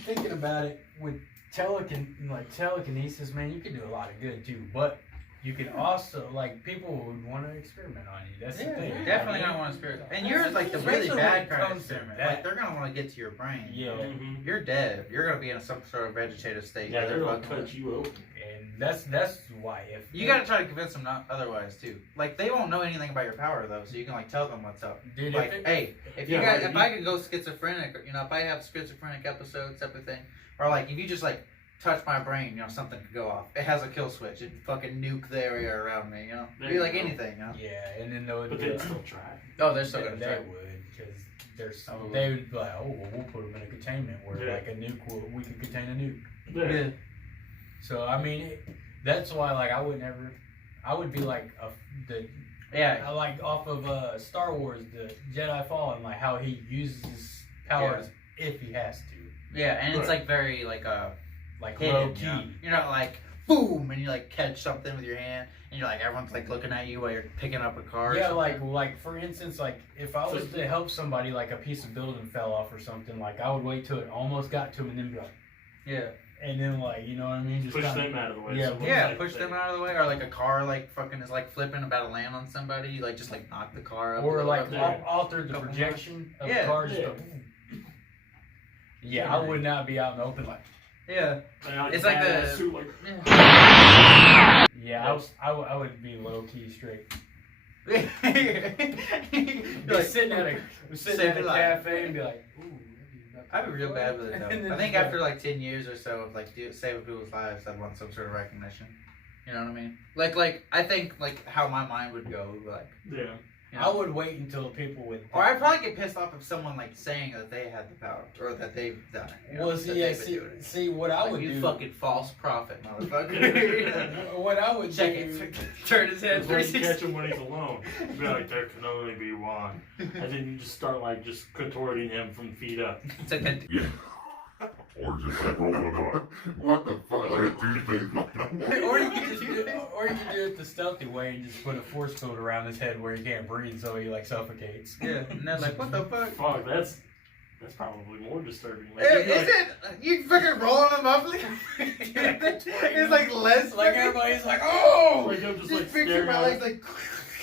Thinking about it with telekinesis, man, you can do a lot of good too. But you can also like people would want to experiment on you. That's the thing. Definitely gonna want to experiment. And you're like the really Especially when bad it kind of comes to experiment. that. Like they're gonna want to get to your brain. Yeah. Mhm. You're dead. You're gonna be in some sort of vegetative state. Yeah, where they're gonna fucking- cut you open. And that's why if You gotta try to convince them not otherwise too. Like they won't know anything about your power though, so you can like tell them what's up. dude, Like, hey, if you guys, like, if I could go schizophrenic, you know, if I have schizophrenic episodes, type of thing, or like if you just like touch my brain, you know, something could go off. It has a kill switch. It fucking nuke the area around me, you know. There Be you like go. anything, you know. yeah, and then they would But be they'd like, still try. Oh, they're still gonna they try. would because there's Oh. they would be like, oh, well, we'll put them in a containment where Yeah. like a nuke we can contain a nuke. Yeah. So I mean, that's why like I would be like Yeah. like off of Star Wars, the Jedi Fallen, like how he uses his powers if he has to, Yeah, and it's Right. like very like like hidden, low you key. know? You're not like boom and you like catch something with your hand and you're like everyone's like looking at you while you're picking up a car. or Yeah, something. like for instance, like if I was to help somebody, like a piece of building fell off or something, like I would wait till it almost got to him and then be like, Yeah. and then like you know what I mean, just Push kinda, them out of the way. Yeah, so Yeah, like, push they- them out of the way, or like a car like fucking is like flipping about to land on somebody, you like just like knock the car up. a or little like bit. Yeah. alter the Couple projection of Yeah. the car. Just Yeah. go, yeah, I would not be out in the open like. Yeah. And It's like badass the- suit, like, Yeah, I would be low key straight. You're Be like, sitting at a Save your life. cafe and be like, ooh. I'd be real bad with it And though. then I think just after like 10 years or so of like saving people's lives, I'd want some sort of recognition. You know what I mean? Like I think like how my mind would go, like. yeah. You I know? would wait until people would. Or I'd probably get pissed off if someone like saying that they had the power or that they've done it. You know, Well, that see, yeah, they've been doing it. see, what I Like, would you do. fucking false prophet, motherfucker. What I would Check do. it. Turn his head Before you 360. catch him when he's alone. Be like, there can only be one. And then you just start like just contorting him from feet up. It's like that. Yeah. Or just like roll it on. What the fuck? That dude thing. Or you could just do, or you could do it the stealthy way and just put a force field around his head where he can't breathe, so he like suffocates. Yeah, and they're like, what the fuck? Fuck, that's probably more disturbing. Like, Is you're like, it? You fucking rolling them up like it's like less Like fucking- everybody's like, oh! like I'm just Just like picture staring my at legs him. like.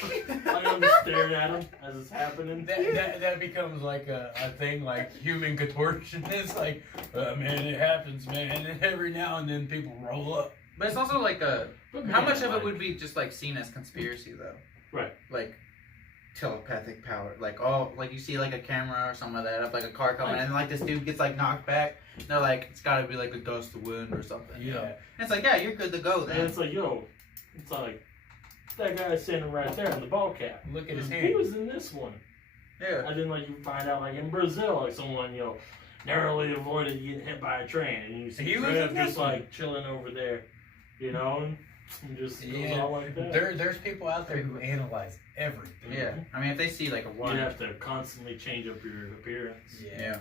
Like I'm just staring at him as it's happening. That becomes like a thing, like human contortion. It's like, man, it happens, man. And every now and then people roll up. But it's also like a. But How man, much of it like- would be just like seen as conspiracy though? Right. Like telepathic power, like all like you see like a camera or something like that, of like a car coming, and like this dude gets like knocked back. And they're like, it's got to be like a gust of wind or something. You know? Yeah. And it's like, yeah, you're good to go And then. it's like, yo, it's like that guy standing right there in the ball cap. Look at his He hand. was in this one. Yeah. And then like you find out like in Brazil, like someone, you know, narrowly avoided getting hit by a train, and you see He was Trev in this just one. like chilling over there, you know, and just goes Yeah. all like that. There's people out there who analyze everything. Yeah. I mean, if they see like a You one. have to constantly change up your appearance. Yeah.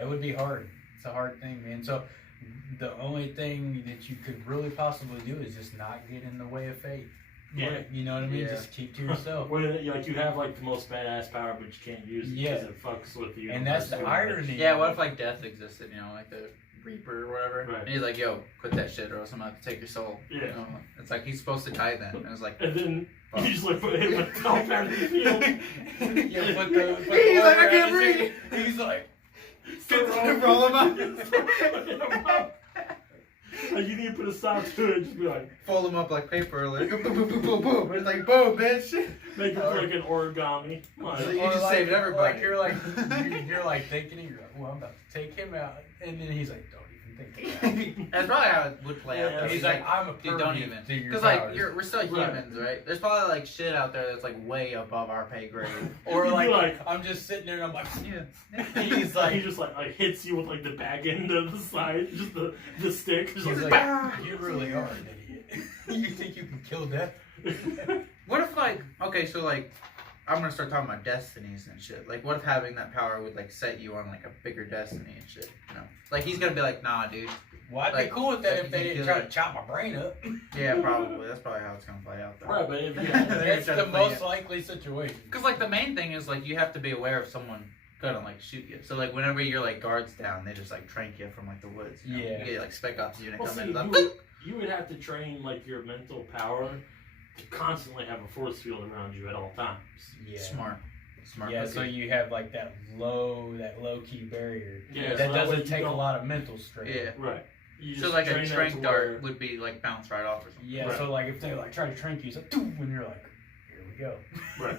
It would be hard. It's a hard thing, man. So the only thing that you could really possibly do is just not get in the way of fate. Yeah. You know what I mean? Yeah. Just keep to yourself. When like you have like the most badass power, but you can't use it because it fucks with you. And that's the irony. Yeah. What if like death existed? You know, like the Reaper or whatever. Right. And he's like, yo, quit that shit, or else I'm about to take your soul. Yeah. You know? It's like he's supposed to die then. And it's like. And then Fuck. you just like put him with top out of the field. Yeah, put the He's like, I order can't at his breathe. head. He's like, Roll him up. Like you need to put a stop to it. Just be like, Fold him up like paper, like boom, boom, boom, boom, boom, boom. It's like boom, bitch. make it like an origami. Like, So you or just like- saved everybody. Like you're like thinking, you're like, well, I'm about to take him out, and then he's like, don't even think about it. That's probably how it would play out. Yeah, though. He's like, I'm a dude, don't pervert even. to your Because like powers. we're still humans, right? There's probably like shit out there that's like way above our pay grade. Or You'd be like, like- I'm just sitting there and I'm like, Yeah. he's he like, just like hits you with like the back end of the side, just the stick. Just he's like, like, you really are an idiot. You think you can kill death? What if like okay, so like I'm gonna start talking about destinies and shit. Like, what if having that power would like set you on like a bigger destiny and shit? You know, like he's gonna be like, nah, dude. Well, I'd Like- be cool with that like if they you didn't kill try it. to chop my brain up. Yeah, probably. That's probably how it's gonna play out. Though. right, but if you That's try the to play most it. likely situation. Because like the main thing is like you have to be aware of someone gonna like shoot you. So like whenever your like guards down, they just like trank you from like the woods. You know? Yeah. You get like spec ops unit well, come see, in. Like, you you would have to train like your mental power to constantly have a force field around you at all times. Yeah. Smart. Yeah, cookie. so you have like that low key barrier. Yeah, that so that way doesn't you take a don't- lot of mental strength. Yeah. Right. You So just like a train that trank to dart where- would be like bounce right off or something. Yeah, Right. so like if they like try to trank you, it's like, "Doof," and you're like, here we go. Right.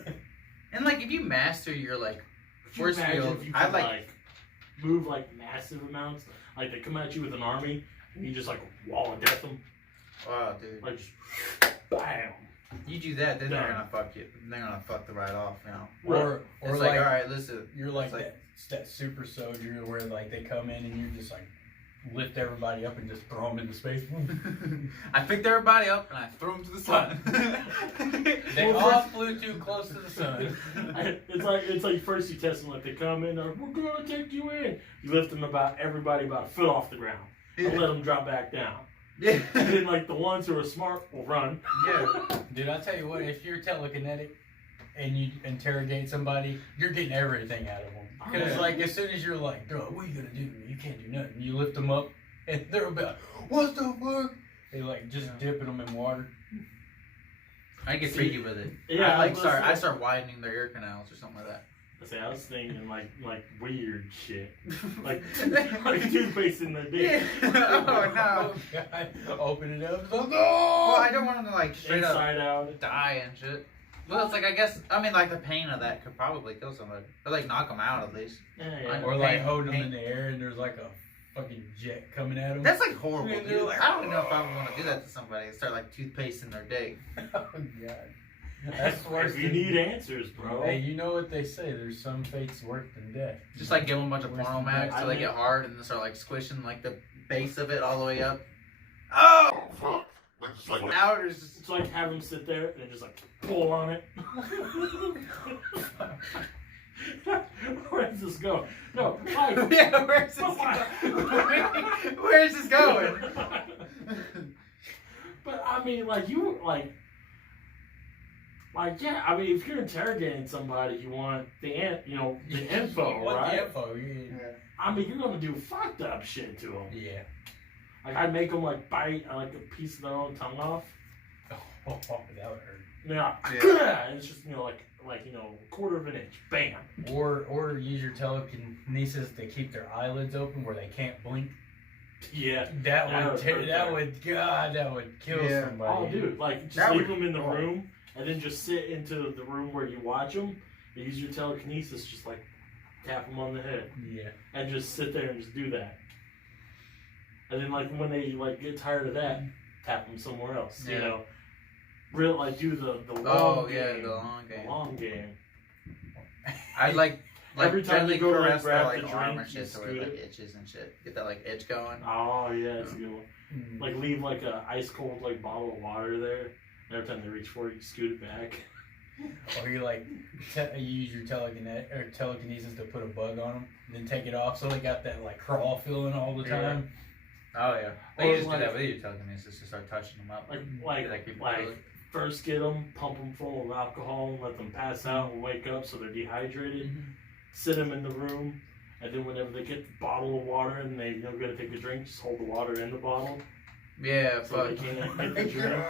And like if you master your like Could you force imagine field, if you I'd could, like move like massive amounts, like they come at you with an army, and you just like wall of death them, wow, dude. like just bam. You do that, then they're Done. gonna fuck you. They're gonna fuck the ride off, you know. Or It's like, like, all right, listen. you're like, it's like that super soldier where like they come in and you just like lift everybody up and just throw them into space. I picked everybody up and I threw them to the sun. They Well, all first- flew too close to the sun. It's like first you test them, like they come in, they're, we're gonna take you in. You lift them everybody about a foot off the ground, and let them drop back down. Yeah. And then like the ones who are smart will run. Yeah. Dude, I'll tell you what, if you're telekinetic and you interrogate somebody, you're getting everything out of them. Because Yeah. like as soon as you're like, "Bro, what are you gonna do to me? You can't do nothing." You lift them up and they'll be like, "What the fuck?" They like just dipping them in water. I get freaky with it. Yeah, I start widening their ear canals or something like that. I was thinking like weird shit, like toothpaste in the dick. Oh no. God, open it up. It's like, Well, "Oh!" I don't want them to like straight up Inside out. die and shit. Well, it's like I mean, like the pain of that could probably kill somebody, or like knock them out at least. Yeah. Or like Pain, holding them pain. in the air and there's like a fucking jet coming at them. That's like horrible. Yeah, Dude. they're like, I don't know if I would want to do that to somebody. Start like toothpasting their dick. Oh god. That's worse You than need answers, bro. Hey, you know what they say? There's some fates worse than death. Just like give them a bunch of Worse porno than mags that. till I they mean- get hard and then start like squishing like the base of it all the way up. Oh! Oh, fuck. That's like, Now it's just. It's like have them sit there and then just like pull on it. Where does this go? No, Mike. Yeah, where's this going? Where's this going? But I mean, like you yeah. I mean, if you're interrogating somebody, you want the info, You want right? the info, yeah. I mean, you're gonna do fucked up shit to them. Yeah. Like I'd make them like bite like a piece of their own tongue off. Oh, that would hurt. Yeah, Yeah. and it's just a quarter of an inch, bam. Or use your telekinesis to keep their eyelids open where they can't blink. Yeah. That That would would hurt that them. would that would kill Yeah. somebody. Oh, dude, like just That leave would- them in the oh. room and then just sit into the room where you watch them. And use your telekinesis, just like tap them on the head Yeah. and just sit there and just do that. And then like when they like get tired of that, tap them somewhere else. Yeah. You know, real like do the long Oh game. yeah, the long game. The long game. I'd like Every time gently you go to, like, caress their grab like the arm drink, or you shit to where it scoot like itches and shit. Get that like itch going. Oh yeah, it's a good one. Mm. Like leave like a ice cold like bottle of water there. And every time they reach for it, you scoot it back. Or you like you use your telekinesis to put a bug on them, then take it off, so they got that like crawl feeling all the Yeah. time. Oh yeah. Or They just like- do that with your telekinesis to start touching them up. Like people first get them, pump them full of alcohol, and let them pass out and wake up so they're dehydrated. Sit them in the room, and then whenever they get the bottle of water and they gotta take a drink, just hold the water in the bottle Yeah, so fuck. they can't get the drink.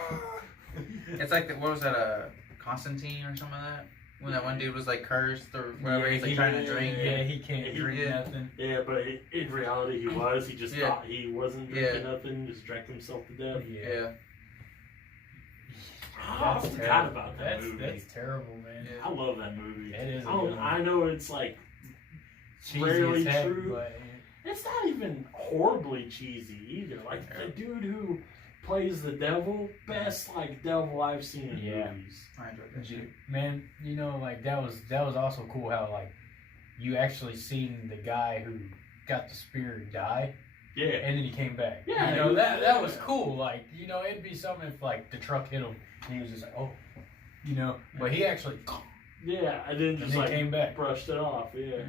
It's like what was that? Constantine or something like that. When that one dude was like cursed or whatever, he's like trying to drink. Yeah, he can't drink Yeah. nothing. Yeah, but in reality he was. He just Yeah. thought he wasn't drinking Yeah. nothing, just drank himself to death. Yeah. Oh, I forgot about that movie. That's terrible, man. Yeah. I love that movie. That is a I don't- good one. I know it's like Cheesy rarely as heck, true. but it's not even horribly cheesy either. Like the dude who plays the devil, best like devil I've seen in Yeah. movies. I enjoyed that shit. man, you know, like that was also cool how like you actually seen the guy who got the spear die, Yeah. and then he came back. Yeah, you know he was- that was yeah. cool. Like, you know, it'd be something if like the truck hit him and he was just like, oh, you know, but he actually Yeah, and then and just then like came back. brushed it off. Yeah. Yeah.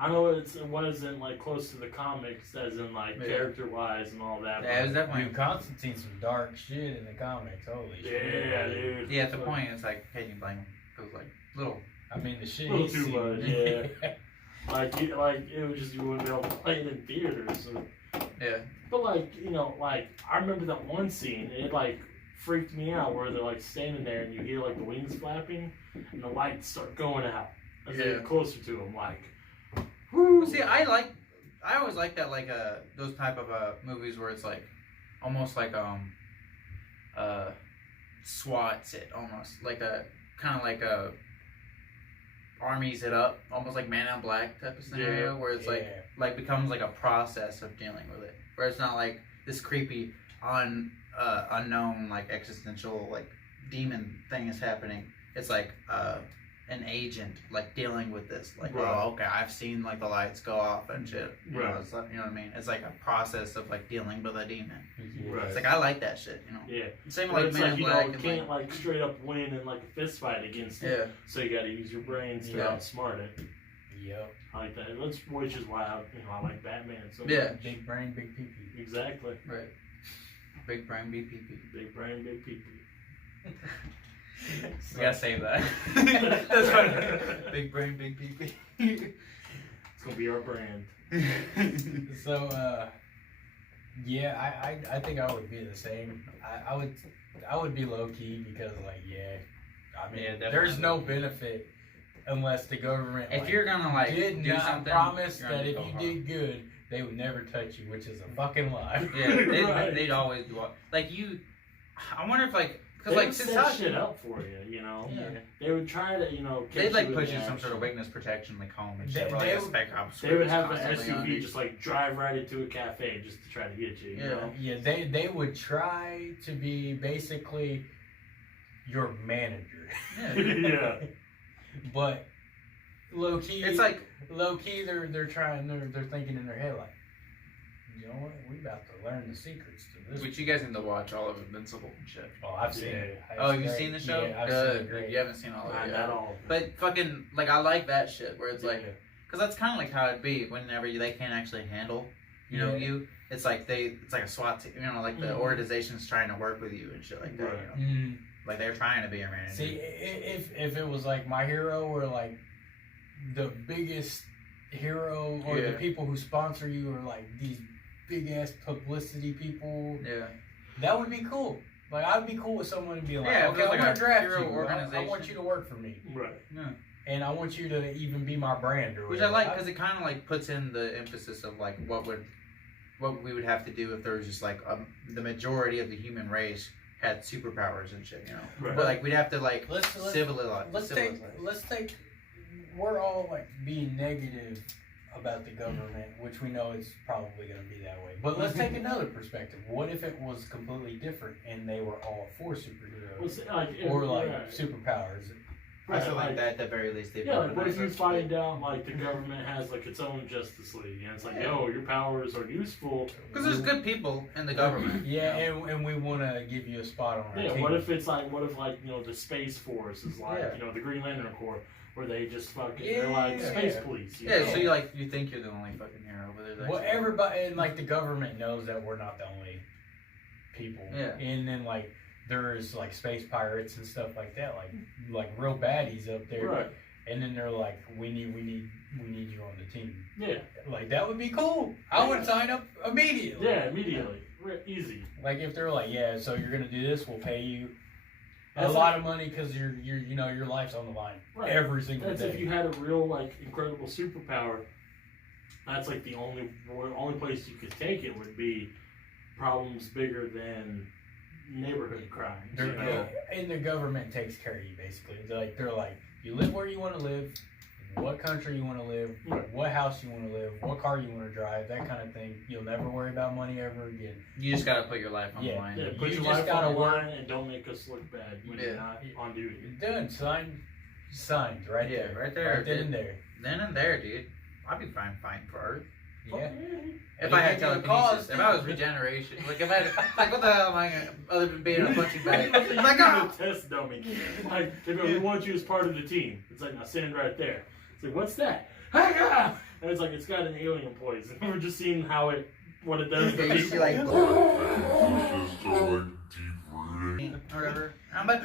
I know it wasn't like close to the comics as in like Yeah. character wise and all that. Yeah, it was but- definitely. Dude, Constantine's some dark shit in the comics. Holy shit! yeah, dude. Yeah, at the point it's like, can you blame him? It was like little. I mean, the shit Little he's too seen. much, yeah. Like it was just you wouldn't be able to play it in theaters. So Yeah. But like, you know, like I remember that one scene. It like freaked me out where they're like standing there and you hear like the wings flapping and the lights start going out as they get closer to them. Like, whoo. See, I always like that, like those type of movies where it's like almost like SWATs it almost like a kind of like a armies it up, almost like Man in Black type of scenario where it's like becomes like a process of dealing with it, where it's not like this creepy unknown like existential like demon thing is happening. It's like an agent like dealing with this, like oh okay, I've seen like the lights go off and shit. You know, it's like, you know what I mean? It's like a process of like dealing with a demon. Right. It's like I like that shit. You know. Yeah. Same But like it's Man like, in you Black. know, you can't like straight up win in like a fist fight against it. Yeah. So you got to use your brains to outsmart it. Yep. I like that. That's which is why I like Batman so much. Big brain, big pee-pee. Exactly. Right. Big brain, big pee. Big brain, big pee. We gotta save that. That's right. Big brain, big pee. It's gonna be our brand. So, yeah, I think I would be the same. I would be low key because, like, I mean, there's no benefit unless the government If you're gonna like did do not something, promise you're gonna that if go you hard. did good, they would never touch you, which is a fucking lie. Yeah, they'd always do like you. I wonder if like because like set society, shit up for you know. Yeah. They would try to, you know, catch they'd like you put in you the some sort of action. witness protection like home and They- shit. Or, like they a would- spec ops. They would have an constantly on SUV you. just like drive right into a cafe just to try to get you. You know? Yeah, they would try to be basically your manager. Yeah. But low key, It's like they're thinking in their head like, you know what, we about to learn the secrets to this. which you guys need to watch all of Invincible and shit. Oh, I've seen it. Oh, It's you've great. seen the show? Yeah, I've Good. seen it. Great. You haven't seen all of it Not yet. all. But fucking like I like that shit where it's like Yeah. because that's kind of like how it'd be whenever they can't actually handle it's like it's like a SWAT team, you know, like the organization's trying to work with you and shit like that. Right. You know? Mm. Like they're trying to be your manager. See, if it was like My Hero or like the biggest hero or the people who sponsor you are like these big ass publicity people, that would be cool. Like I'd be cool with someone to be like, Yeah, okay, like I'm gonna a draft hero you. I organization. want you to work for me, Right. Yeah. and I want you to even be my brand or Which I whatever. like because it kind of like puts in the emphasis of like what we would have to do if there was just like the majority of the human race had superpowers and shit, you know. Right. But like we'd have to like Let's civilize. take. We're all like being negative about the government, which we know is probably going to be that way. But let's take another perspective. What if it was completely different and they were all for superheroes or like superpowers? I feel like like that at the very least. Yeah, like what if you find out like the government has like its own Justice League and it's like, yo, your powers are useful. Because there's good people in the government. Yeah, and we want to give you a spot on our team. What if you know, the Space Force is like, you know, the Green Lantern Corps, where they just fucking, they're like space police. You know? So you think you're the only fucking hero, but there's Well, everybody, and like the government knows that we're not the only people. Yeah. And then like there's like space pirates and stuff like that, like real baddies up there. Right. And then they're like, we need you on the team. Yeah. Like that would be cool. I would sign up immediately. Yeah, immediately. Easy. Like if they're like, yeah, so you're gonna do this, we'll pay you a That's lot of money because your life's on the line every single That's day. if you had a real like incredible superpower. That's like the only place you could take it would be problems bigger than neighborhood crimes. You know? And the government takes care of you basically. They're like, you live where you want to live, what country you want to live, what house you want to live, what car you want to drive, that kind of thing. You'll never worry about money ever again. You just gotta put your life on the line. Yeah, put You your just life gotta on the work. line and don't make us look bad when you're not on duty. Done. Signed right there. Right there. Right then and there. Then and there, dude. I'd be fine fighting for Earth. Yeah. If I had give you a telekinesis, cause, if I was regeneration, like if I had, like what the hell am I gonna, other than being a punching bag? I'm like, oh! a test dummy. Like, we want you as part of the team. It's like, now stand right there. It's like, what's that? And it's like, it's got an alien poison. We're just seeing what it does to Yeah, you people. see like Just so like deep rooted. or whatever. I'm like,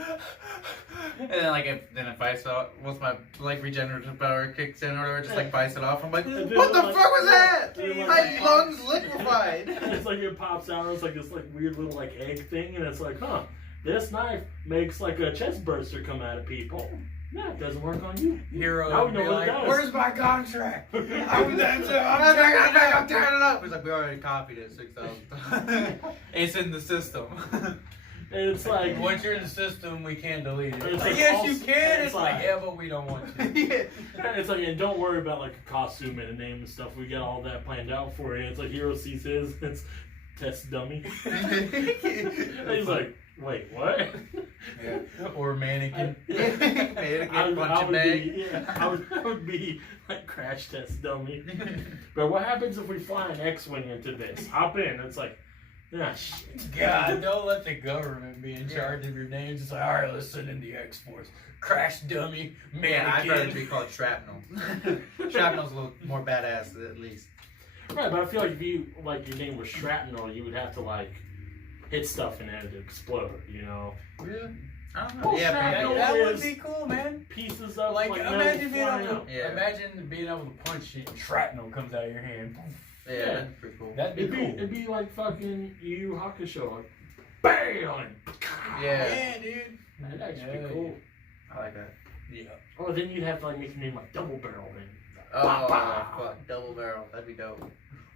and then like if I saw once my like regenerative power kicks in or whatever, just like bites it off. I'm like, And then what the like- fuck was that? then My lungs liquefied. It's like it pops out. It's like this like weird little like egg thing, and it's like, huh? This knife makes like a chest burster come out of people. No, it doesn't work on you. Hero Now we would know be what like, it does. where's my contract? I'm tearing it up. He's like, we already copied it 6,000 times. It's in the system. And it's like, Once you're in the system, we can't delete it. It's It's like like, yes, also- you can. it's It's like, like- yeah, but we don't want to. Yeah. it's like, and don't worry about like a costume and a name and stuff. We got all that planned out for you. It's like Hero sees his, it's test dummy. And he's like, wait, what? Yeah. Or mannequin. I would be like crash test dummy. But what happens if we fly an X-wing into this? Hop in. It's like, ah, shit. God, don't let the government be in charge of your names. It's like, all right, let's send in the X-Force. Crash dummy, Man, I'd rather mannequin. be called shrapnel. Shrapnel's a little more badass, at least. Right, but I feel like if you like your name was Shrapnel, you would have to like hit stuff in it to explode. You know, Yeah. I don't know. Well, Yeah, shrapnel maybe. That would is- be cool, man. pieces of Like, metal imagine being flying able out. to, Yeah. imagine being able to punch shit and shrapnel comes out of your hand. Yeah, that'd be pretty cool. That'd be It'd be cool. it'd be like fucking Yu Yu Hakusho, like bam. Yeah. dude. That'd actually Yeah, be cool. I like that. Yeah. Or then you'd have to like make your name like Double Barrel then. Oh, Bah. fuck. Double barrel. That'd be dope.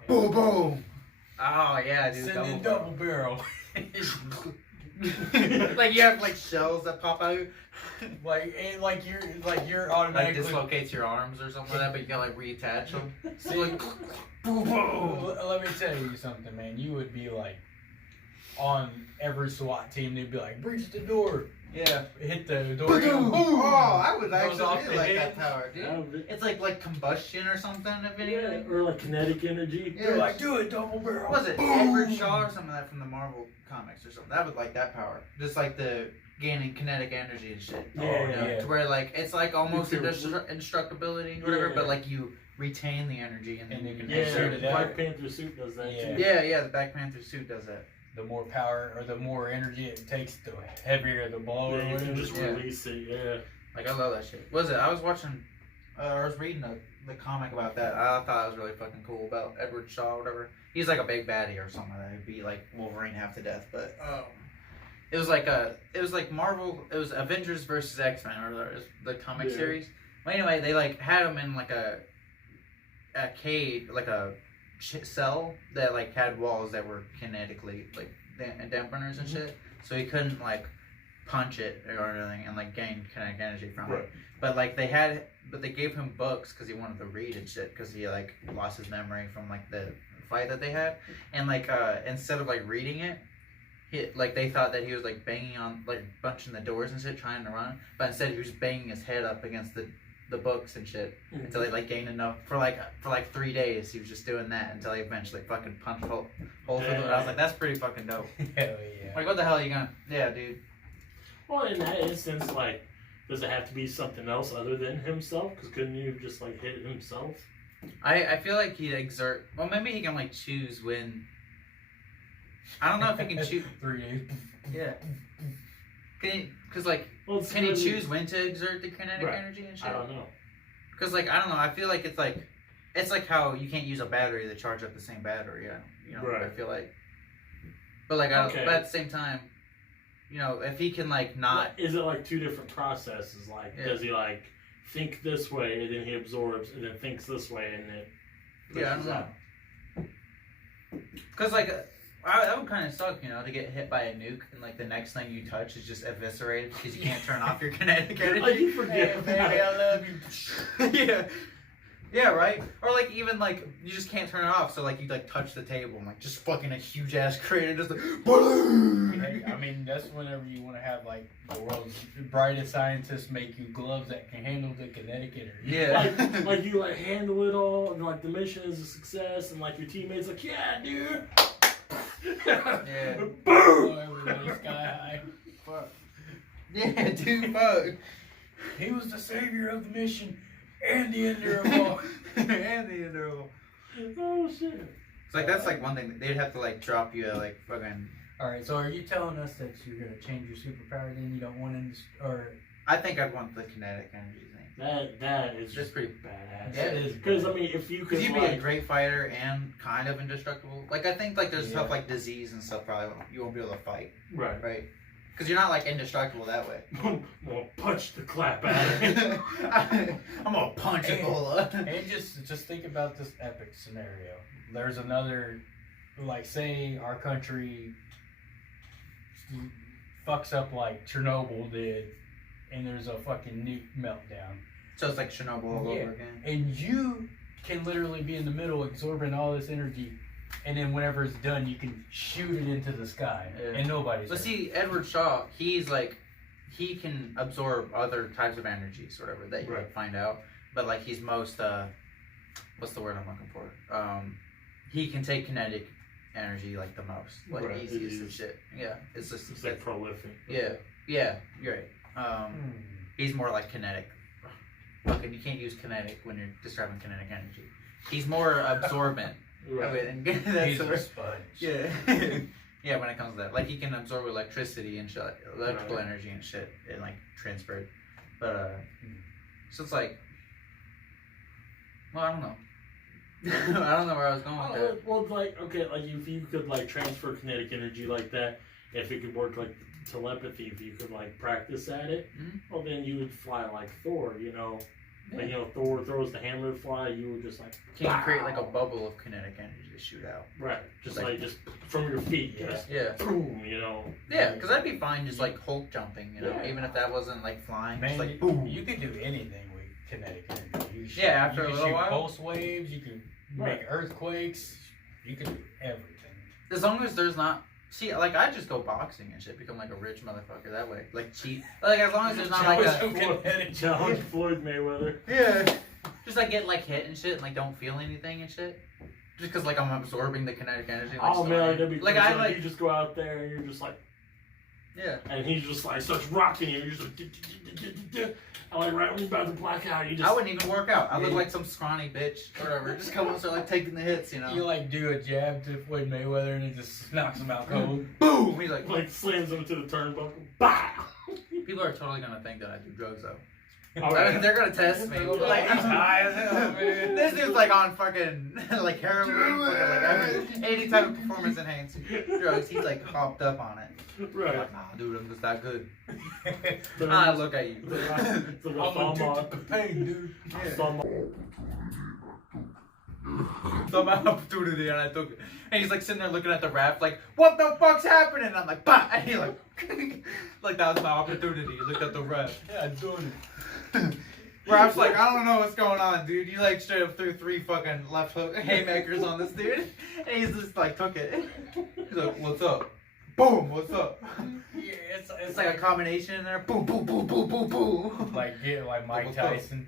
Boom, boom. Oh, yeah, dude. Send in double barrel. Like you have like shells that pop out, like you're like automatically dislocates your arms or something like that, but you can like reattach them. See, Like, boom, boom. let me tell you something, man. You would be like on every SWAT team. They'd be like, breach the door, Yeah. hit the door. Boom. Oh, I would Goes actually off really the like head. that power, dude. It's like combustion or something, if anything. Or like kinetic energy. Yeah. They're like, do it, double barrel. What was it Boom. Edward Shaw or something like that from the Marvel comics or something? That would like that power, just like the gaining kinetic energy and shit. Yeah. To where like it's like almost You can- indestructibility or whatever, Yeah. but like you retain the energy and then And you you can can Yeah, exert exert it it. out. Black Panther suit does that Yeah. too. Yeah, the Black Panther suit does that. The more power or the more energy it takes, the heavier the blow. or Yeah, you whatever. can just Yeah. release it. Yeah. Like I love that shit. What was it? I was watching. I was reading the comic about that. I thought it was really fucking cool about Edward Shaw or whatever. He's like a big baddie or something like that. He'd be like Wolverine half to death, but it was like Marvel. It was Avengers versus X-Men or the comic Yeah. series. Well, anyway, they like had him in like a cage, like a cell that like had walls that were kinetically like dampeners and shit, so he couldn't like punch it or anything and like gain kinetic energy from Right. it. But they gave him books because he wanted to read and shit because he like lost his memory from like the fight that they had, and like instead of like reading it, they thought that he was like banging on like bunching the doors and shit trying to run, but instead he was banging his head up against the books and shit until he like gained enough for like 3 days. He was just doing that until he eventually fucking punched hole through them. And I was like, that's pretty fucking dope. Hell yeah. Like, what the hell are you gonna? Yeah, dude. Well, in that instance, like, does it have to be something else other than himself? Because couldn't you have just like hit himself? I feel like he'd exert. Well, maybe he can like choose when. I don't know if he can choose. 3 days. Yeah. Can he? Because like, Well, it's can he really- choose when to exert the kinetic Right. energy and shit? I don't know. Because like I don't know. I feel like it's like how you can't use a battery to charge up the same battery. You know. I Right. feel like. But like, Okay. but at the same time, you know, if he can like not. Is it like two different processes? Like, Yeah. does he like think this way and then he absorbs, and then thinks this way and then Yeah, I don't pushes know. out? Because like, that would kind of suck, you know, to get hit by a nuke and like the next thing you touch is just eviscerated because you can't turn off your kinetic Like energy. you forget. Hey, baby, I love you. Yeah. Yeah, right? Or like even like you just can't turn it off, so like you like touch the table and like just fucking a huge ass crater just like Hey, I mean, that's whenever you want to have like the world's brightest scientists make you gloves that can handle the kinetic energy. Yeah. like you like handle it all, and like the mission is a success, and like your teammates like, yeah, dude. Yeah. Oh, Boom. everybody's sky high. Fuck. Yeah, dude, fuck. He was the savior of the mission and the ender of all. And the interval. Oh shit. It's like that's like one thing they'd have to like drop you like fucking All right. So are you telling us that you're gonna change your superpower? Then you don't want to, or I think I'd want the kinetic energy thing. That is Just just pretty badass. that is Because I mean, if you could Because you'd be like, a great fighter and kind of indestructible. Like, I think, like, there's Yeah. stuff like disease and stuff probably you won't be able to fight, right, right? Because you're not, like, indestructible that way. I'm gonna punch the clap out of it. I'm gonna punch Ebola. and just think about this epic scenario. There's another, like, say our country fucks up like Chernobyl did, and there's a fucking nuke meltdown. So it's like Chernobyl all Yeah. over again. And you can literally be in the middle absorbing all this energy, and then whenever it's done, you can shoot it into the sky, Yeah. and nobody's But hurt. see, Edward Shaw, he's like, he can absorb other types of energies, or whatever, that you Right. find out. But like, he's most, what's the word I'm looking for? He can take kinetic energy like the most, like Right, easiest it and is. shit. Yeah, it's just It's like prolific. yeah, you're right. He's more like kinetic. Fucking, you can't use kinetic when you're describing kinetic energy. He's more absorbent. Right. And that's He's the a word. sponge. Yeah. Yeah, when it comes to that. Like, he can absorb electricity and shit, electrical Right. energy and shit, and, like, transfer it. But, so it's like, well, I don't know. I don't know where I was going with that. Well, like, okay, like if you could like transfer kinetic energy like that, if it could work like telepathy, if you could like practice at it, Mhm. well then you would fly like Thor, you know. Like, you know, Thor throws the hammer to fly, you would just like Can you create, like, a wow. bubble of kinetic energy to shoot out? Right. Just Like- like just from your feet, Yeah. just Yeah. boom, you know. Yeah, because that'd be fine just, like, Hulk jumping, you know, Yeah. even if that wasn't, like, flying. Man, just, like, boom. you could do anything with kinetic energy. You could Yeah, after you a could little shoot while. pulse waves. You could Right. make earthquakes. You could do everything. As long as there's not... See, like, I just go boxing and shit, become, like, a rich motherfucker that way. Like, cheat. Like, as long as there's not, like, a... Challenge Floyd Mayweather. Yeah. Just, like, get, like, hit and shit and, like, don't feel anything and shit. Just because, like, I'm absorbing the kinetic energy. Like, Oh man, that'd be like, crazy. I, like... you just go out there and you're just like, Yeah. and he's just like starts rocking you. You're just like, and like right when you're about to black out, you just. I wouldn't even work out. I look Yeah. like some scrawny bitch or whatever. Just come and start, like, taking the hits, you know? You like do a jab to Floyd Mayweather and it just knocks him out cold. Boom! He's like... Like slams him to the turnbuckle. Bah! People are totally gonna think that I do drugs, though. All right. They're gonna test me. Like, He's high as hell, man. This dude's like on fucking like heroin, fucking, like any type of performance enhancing drugs. He's like hopped up on it. I'm Right. like, nah, dude, I'm just that good. But I look at you. It's like a I'm thumb addicted to pain, dude. thumb So my opportunity, and I took it. And he's like sitting there looking at the rap, like, what the fuck's happening? And I'm like, bah! And he like, like that was my opportunity. He looked at the rap. Yeah, I'm doing it. Rap's like, I don't know what's going on, dude. You like straight up threw 3 fucking left hook haymakers on this dude. And he's just like, took it. He's like, what's up? Boom, what's up? Yeah, It's like a combination in there. Boom, boom, boom, boom, boom, boom. like Mike What's up? Tyson.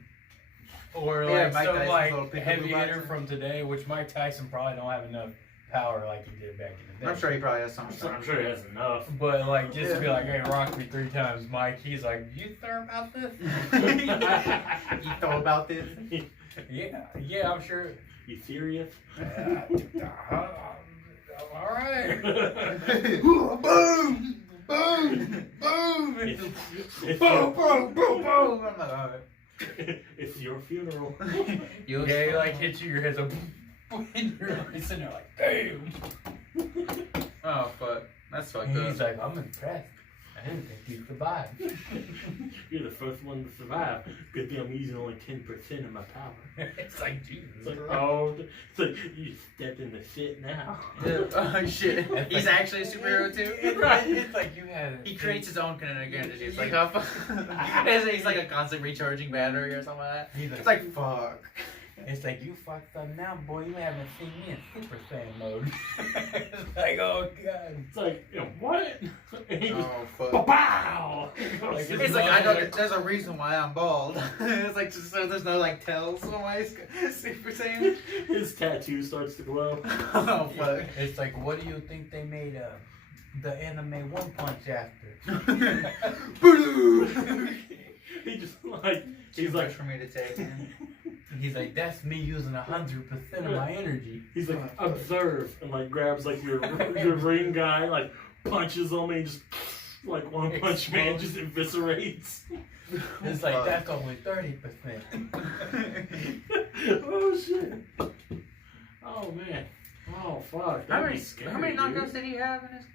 Or Yeah, like Mike some Tyson's like little peekaboo heavy hitter boxer. from today, which Mike Tyson probably don't have enough power like he did back in the day. I'm sure he probably has some stuff. I'm sure he has enough. But like just to be Yeah. like, hey, rock me 3 times, Mike. He's like, you sure about this? You thought about this? yeah, I'm sure. Ethereum. All right. Boom, boom, boom. It's Boom, boom, boom, boom. I'm like, alright. it's your funeral. You Yeah, he like hits you, your head's like, and you're like sitting there like, damn. Oh, fuck. That's fucked And he's up. like, I'm impressed. I didn't think you survived. You're the first one to survive. Good thing I'm using only 10% of my power. It's like, Jesus. It's like, oh, it's like you stepped in the shit now. Yeah. Oh, shit. It's He's like- actually a superhero, too? It's like you had. He creates his own kinetic energy. It's like, how he's like a constant recharging battery or something like that. He's It's like, fuck. It's like you fucked up now, boy. You haven't seen me in Super Saiyan mode. It's like, oh god. It's like, you know, what? And he just, Oh, fuck. pow! Like, It's like, I know there's a reason why I'm bald. It's like, just so there's no, like, tells on why he's Super Saiyan. His tattoo starts to glow. Oh, fuck. It's like, what do you think they made the anime One Punch after? Boo! He just like, Too he's much like, for me to take, man. He's like, that's me using 100% of my energy. he's like, observe, and like grabs like your ring guy, like, punches him, and he just like One Punch Man just eviscerates. It's like that's only 30%. Oh shit. Oh man. Oh fuck. How That'd many be scary, knockouts dude. did he have in his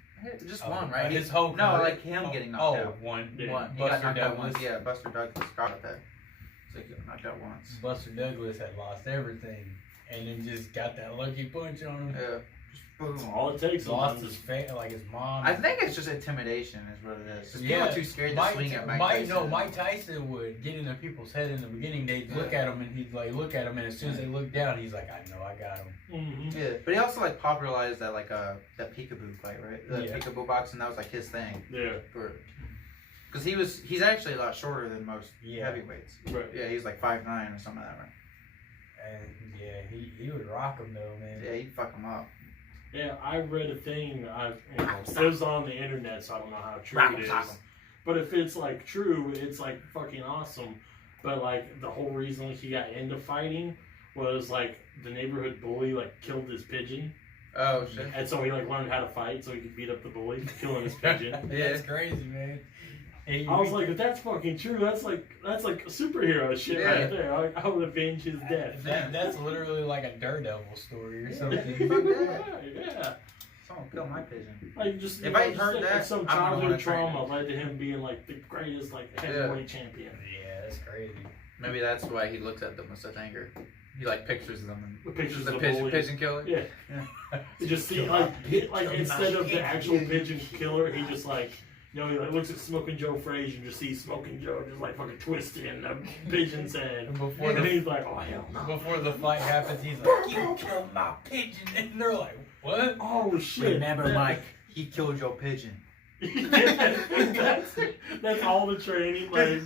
hit? Just one, right? His whole No, career- like him getting knocked out. one. Yeah. One. He Buster got knocked out Douglas. once. Yeah, Buster Douglas got that. So he got knocked out once. Buster Douglas had lost everything, and then just got that lucky punch on him. Yeah. Just boom. That's all it takes. Lost sometimes. his face, like his mom. I think it's just intimidation is what it is. Because people Yeah. are too scared to swing at Mike Tyson. No, Mike Tyson would get into people's head in the beginning. They'd look at him, and he'd like look at him, and as soon as they look down, he's like, "I know, I got him." Mm-hmm. Yeah, but he also like popularized that like that peekaboo fight, right? The Yeah. peekaboo boxing, that was like his thing. Yeah. Because he's actually a lot shorter than most Yeah. heavyweights. Right. Yeah, he's like 5'9" or something like that, right? And yeah, he would rock him though, man. Yeah, he'd fuck him up. Yeah, I read a thing. It was on the internet, so I don't know how true it is. But if it's like true, it's like fucking awesome. But like the whole reason he got into fighting was like the neighborhood bully like killed his pigeon, Oh shit. and so he like learned how to fight so he could beat up the bully, killing his pigeon. That's crazy, man. Hey, I was like, if that's fucking true, that's like superhero shit Yeah. right there. I would avenge his death. that's literally like a Daredevil story or something. Fuck that. Yeah. Someone kill my pigeon. Like just If you I know, heard just, that, like, some I'm gonna wanna childhood train trauma him. led to him being like the greatest like heavyweight champion. Yeah, that's crazy. Maybe that's why he looks at them with such anger. He like pictures them The and pictures the of the pigeon, bully. pigeon killer. Yeah. You just see like instead of the actual pigeon killer, he just like he like looks at Smoking Joe Frazier and just sees Smoking Joe just like fucking twisting the pigeon's head. And before And the he's like, oh hell no. before the fight happens, he's like, "You killed my pigeon," and they're like, "What?" Oh shit. Remember, Mike, he killed your pigeon. that's all the training. Like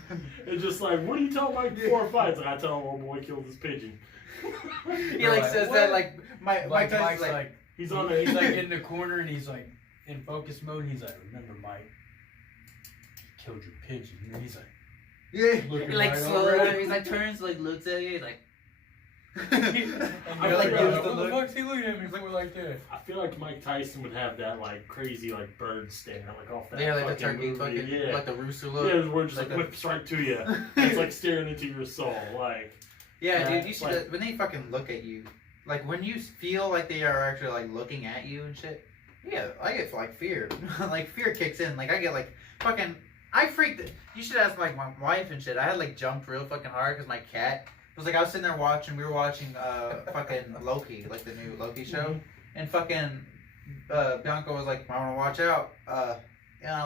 it's just like, what do you tell Mike before fights? Like I tell him, old boy killed his pigeon. He like says What? that like Mike Like Tyson's Mike's like, He's on he's the like in the corner and he's like in focus mode. And he's like, "Remember, Mike, he killed your pigeon." And he's like, yeah, looking he like right slowly, over it. he's like turns, like looks at you, he's like. and I you're like like, gives "What the the look. fuck's he looking at me for like that?" I feel like Mike Tyson would have that like crazy like bird stare like off that Yeah, like the fucking turkey, movie. fucking, Yeah. like the rooster look. Yeah, where it just Like like the- whips right to you. It's like staring into your soul. Like Yeah, Yeah, dude, you should like- when they fucking look at you, like when you feel like they are actually like looking at you and shit. Yeah, I get like fear, like fear kicks in. Like I get like fucking, I freaked. You should ask like my wife and shit. I had like jumped real fucking hard because my cat was like I was sitting there watching. We were watching fucking Loki, like the new Loki show, and fucking Bianca was like, "I want to watch out."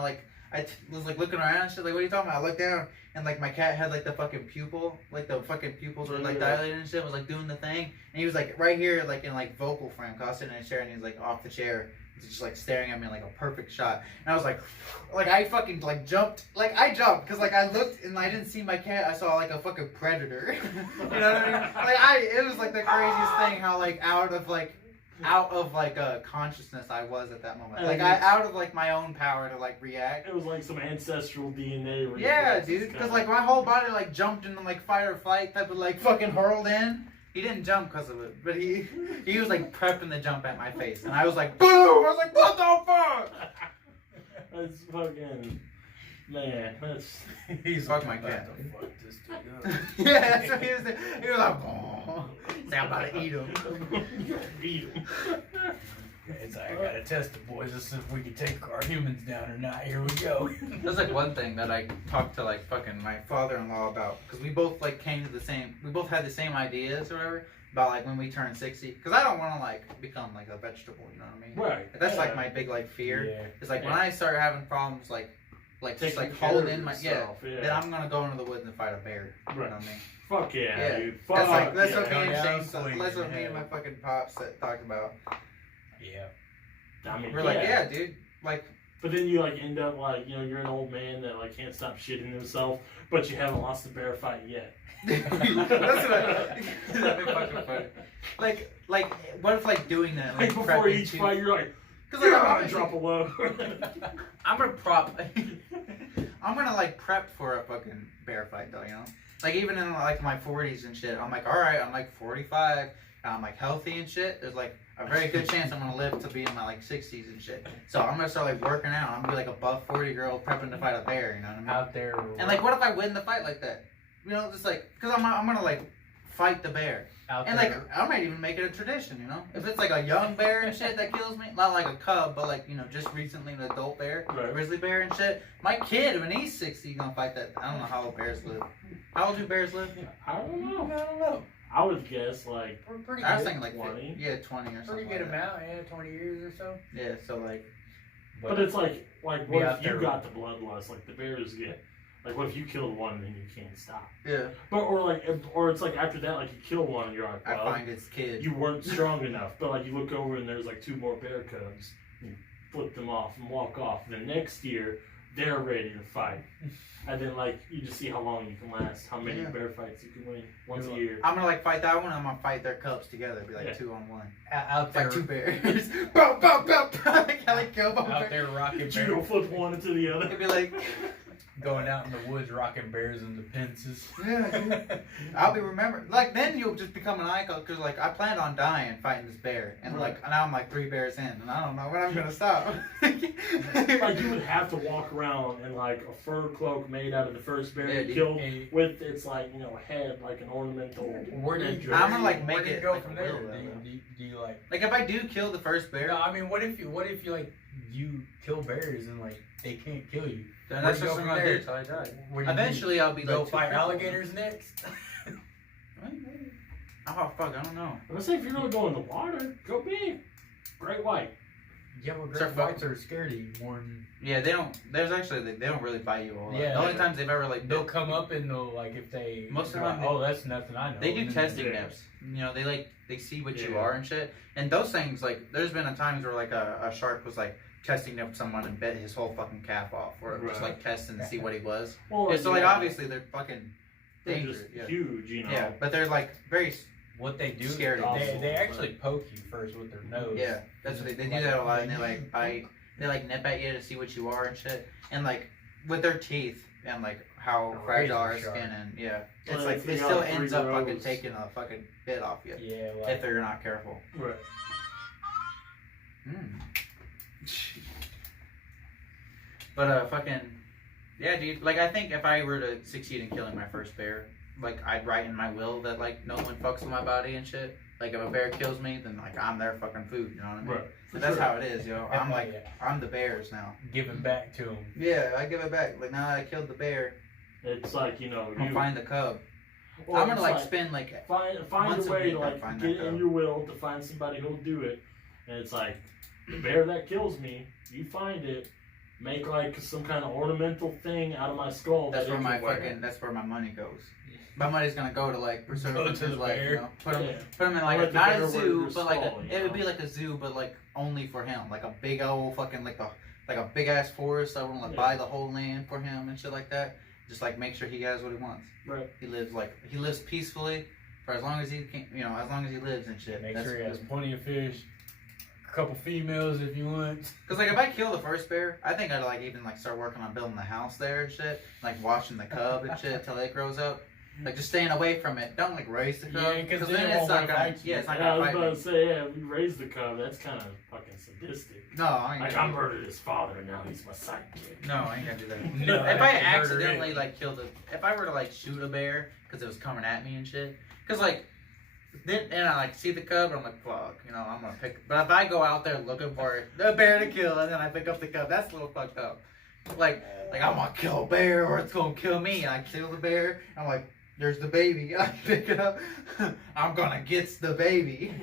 Like I was like looking around and shit. Like, what are you talking about? I looked down. And like my cat had like the fucking pupil, like the fucking pupils were like dilated and shit, was like doing the thing. And he was like right here, like in like vocal frame, cause I was sitting in a chair and he was like off the chair, just like staring at me like a perfect shot. And I was like I fucking like jumped, like I jumped, cause like I looked and I didn't see my cat, I saw like a fucking predator. You know what I mean? Like it was like the craziest thing how like out of consciousness I was at that moment. Like out of like my own power to like react. it was like some ancestral DNA. Yeah, reflexes, dude, kinda. because like my whole body like jumped into like fight or flight type of like fucking hurled in. He didn't jump because of it, but he was like prepping the jump at my face, and I was like, boom! I was like, what the fuck? That's fucking man. That's He's Fuck like, my cat. "I'm about to fuck this dude up." Yeah, that's what he was doing. He was like, oh. Say, I'm about to eat him. Beat him. It's like, I gotta test it, boys. Let's see if we can take our humans down or not. Here we go. That's like one thing that I talked to like fucking my father-in-law about, because we both like we both had the same ideas or whatever about like when we turn 60. Because I don't want to like become like a vegetable, you know what I mean? Right. That's like yeah. my big like fear. Yeah. It's like when Yeah. I start having problems like just Taking like care holding of in my yourself, then I'm gonna go into the woods and fight a bear. You know Right. what I mean? Fuck yeah, Yeah. dude. Fuck That's yeah. what me and Yeah, Shane, absolutely. that's what me and my fucking pops talked about. Yeah. I mean, We're like, yeah, dude, like. But then you like end up like, you know, you're an old man that like can't stop shitting himself, but you haven't lost a bear fight yet. That's that'd be fucking funny. Like, what if like doing that? Like before prepping each too? fight, you're like, Because like, "Yeah," drop a load. I'm gonna like prep for a fucking bear fight though, you know? Like even in like my 40s and shit, I'm like, all right, I'm like 45, and I'm like healthy and shit, there's like a very good chance I'm gonna live to be in my like 60s and shit. So I'm gonna start like working out. I'm gonna be like a buff 40-year-old prepping to fight a bear. You know what I mean? Out there. And like, what if I win the fight like that? You know, just like, cause I'm gonna like fight the bear. Out And there. like, I might even make it a tradition, you know? If it's like a young bear and shit that kills me, not like a cub, but like, you know, just recently an adult bear, Right. grizzly bear and shit. My kid, when he's 60, he's gonna fight that. I don't know how old bears live. How old do bears live? I don't know. I don't know. I would guess like We're pretty I was good. thinking like 20. Yeah, 20 or something. Pretty good like that. amount, yeah, 20 years or so. Yeah, so like, But it's like what Be out if you there. got the bloodlust like the bears get? Like what if you killed one and then you can't stop? yeah, But or it's like after that like you kill one and you're like, I well, find it's kid. you weren't strong enough. But like you look over and there's like 2 more bear cubs. You flip them off and walk off. And then next year they're ready to fight. And then like you just see how long you can last, how many Yeah. bear fights you can win once a year. I'm gonna like fight that one. I'm gonna fight their cubs together. It'd be like Yeah. 2-on-1. Out there. Like 2 bears. Bow, bow, bow, bow. Like how they kill both Out bears. there rocking Judo bears. flip one into the other. It'd be like, Going out in the woods rocking bears into fences. yeah, dude. I'll be remembered. Like then you'll just become an icon because like I planned on dying fighting this bear, and like now I'm like 3 bears in, and I don't know when I'm gonna stop. Like you would have to walk around in like a fur cloak made out of the first bear Yeah, you dude. killed Hey. with its like head like an ornamental. Where do you, headdress. I'm gonna, like, where make do you it go like from a there? will, Do though. do you like? Like if I do kill the first bear, No, I mean, what if you like you kill bears and like they can't kill you? then Where that's do you just go what I'm from gonna there? do till I die. Where do you Eventually I'll be go like fight 2 alligators next. Oh fuck, I don't know. I'm gonna say if you're gonna go in the water, go big. Great white. Yeah, well, Start great whites are scared of you more than Yeah, they don't. There's actually they don't really bite you a lot. Yeah. The only times they've ever like they'll come up and they'll like if they Most of the they're time like, oh, that's nothing I know. They do And then testing Yeah. nips. You know, they see what you Yeah. are and shit. And those things, like, there's been a times where like a shark was like testing up someone and bit his whole fucking calf off, or just Right. like testing to see what he was. Well, Yeah, so like yeah, obviously they're fucking they're dangerous. just Yeah. huge, Yeah, but they're like very. What they do, Scared of they, you. they actually poke you first with their nose. Yeah, that's what they do that a lot, and they like bite. They like nip at you to see what you are and shit, and like with their teeth and like how A fragile our razor sharp. skin and yeah, Well, it's like they it got still 3 ends up fucking rows. taking a fucking bit off you Yeah, if like they're not careful. Right. But fucking yeah, dude. Like I think if I were to succeed in killing my first bear, like I'd write in my will that like no one fucks with my body and shit. Like if a bear kills me, then like I'm their fucking food. You know what I mean? Right. But that's how it is, yo. I'm like Yeah. I'm the bears now. giving back to them. Yeah, I give it back. Like now that I killed the bear, It's like I'm gonna find the cub. or I'm gonna it's like spend like find months a a way week to to like find get that in cub. your will to find somebody who'll do it, and it's like the bear that kills me, you find it, make like some kind of ornamental thing out of my skull. that's that where it my can wear. fucking that's where my money goes. My money's gonna go to like preserve Go his to the life, bear. you know. Put him Yeah. in Or like let the not bear a wear zoo, your but like skull, you it would know? be like a zoo, but like only for him, like a big old fucking like a big ass forest. I want to like Yeah. buy the whole land for him and shit like that. Just like make sure he has what he wants. Right. He lives peacefully for as long as he can, you know, as long as he lives and shit. Make That's sure he what has plenty of fish, a couple females if you want. Cause like if I kill the first bear, I think I'd like even like start working on building the house there and shit, like watching the cub and shit till it grows up. Like just staying away from it. Don't like raise the cub. Yeah, 'cause then it it's won't not wanna gonna. fight you. Yeah, it's not Yeah, I gonna was fight about me. to say, yeah, we raised the cub. That's kind of fucking sadistic. No, I ain't Like gonna I do murdered his father, and now he's my sidekick. No, I ain't gonna do that. No, If I actually murder accidentally him. like killed if I were to like shoot a bear because it was coming at me and shit, cause like then and I like see the cub and I'm like fuck, you know I'm gonna pick. But if I go out there looking for a bear to kill and then I pick up the cub, that's a little fucked up. Like I'm gonna kill a bear or it's gonna kill me. And I kill the bear. I'm like, there's the baby. I pick it up. I'm gonna get the baby.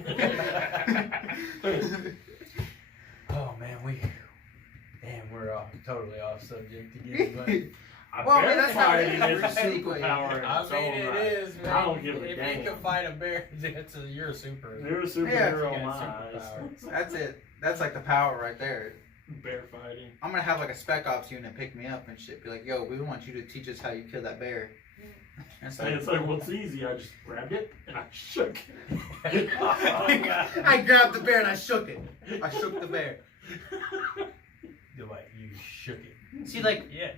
Oh man, we're totally off subject again. But Well, I mean, bear that's how it fighting is. is a superpower. in I its mean, own it right. is, man. I don't give a if damn. you can fight a bear, you're a super. You're a Yeah, superhero you in got my superpower. eyes. That's it. That's like the power right there. Bear fighting. I'm gonna have like a spec ops unit pick me up and shit. Be like, yo, we want you to teach us how you kill that bear. And so And it's like, well, it's easy. I just grabbed it and I shook it. I grabbed the bear and I shook it. I shook the bear. You shook it. See, like, Yeah.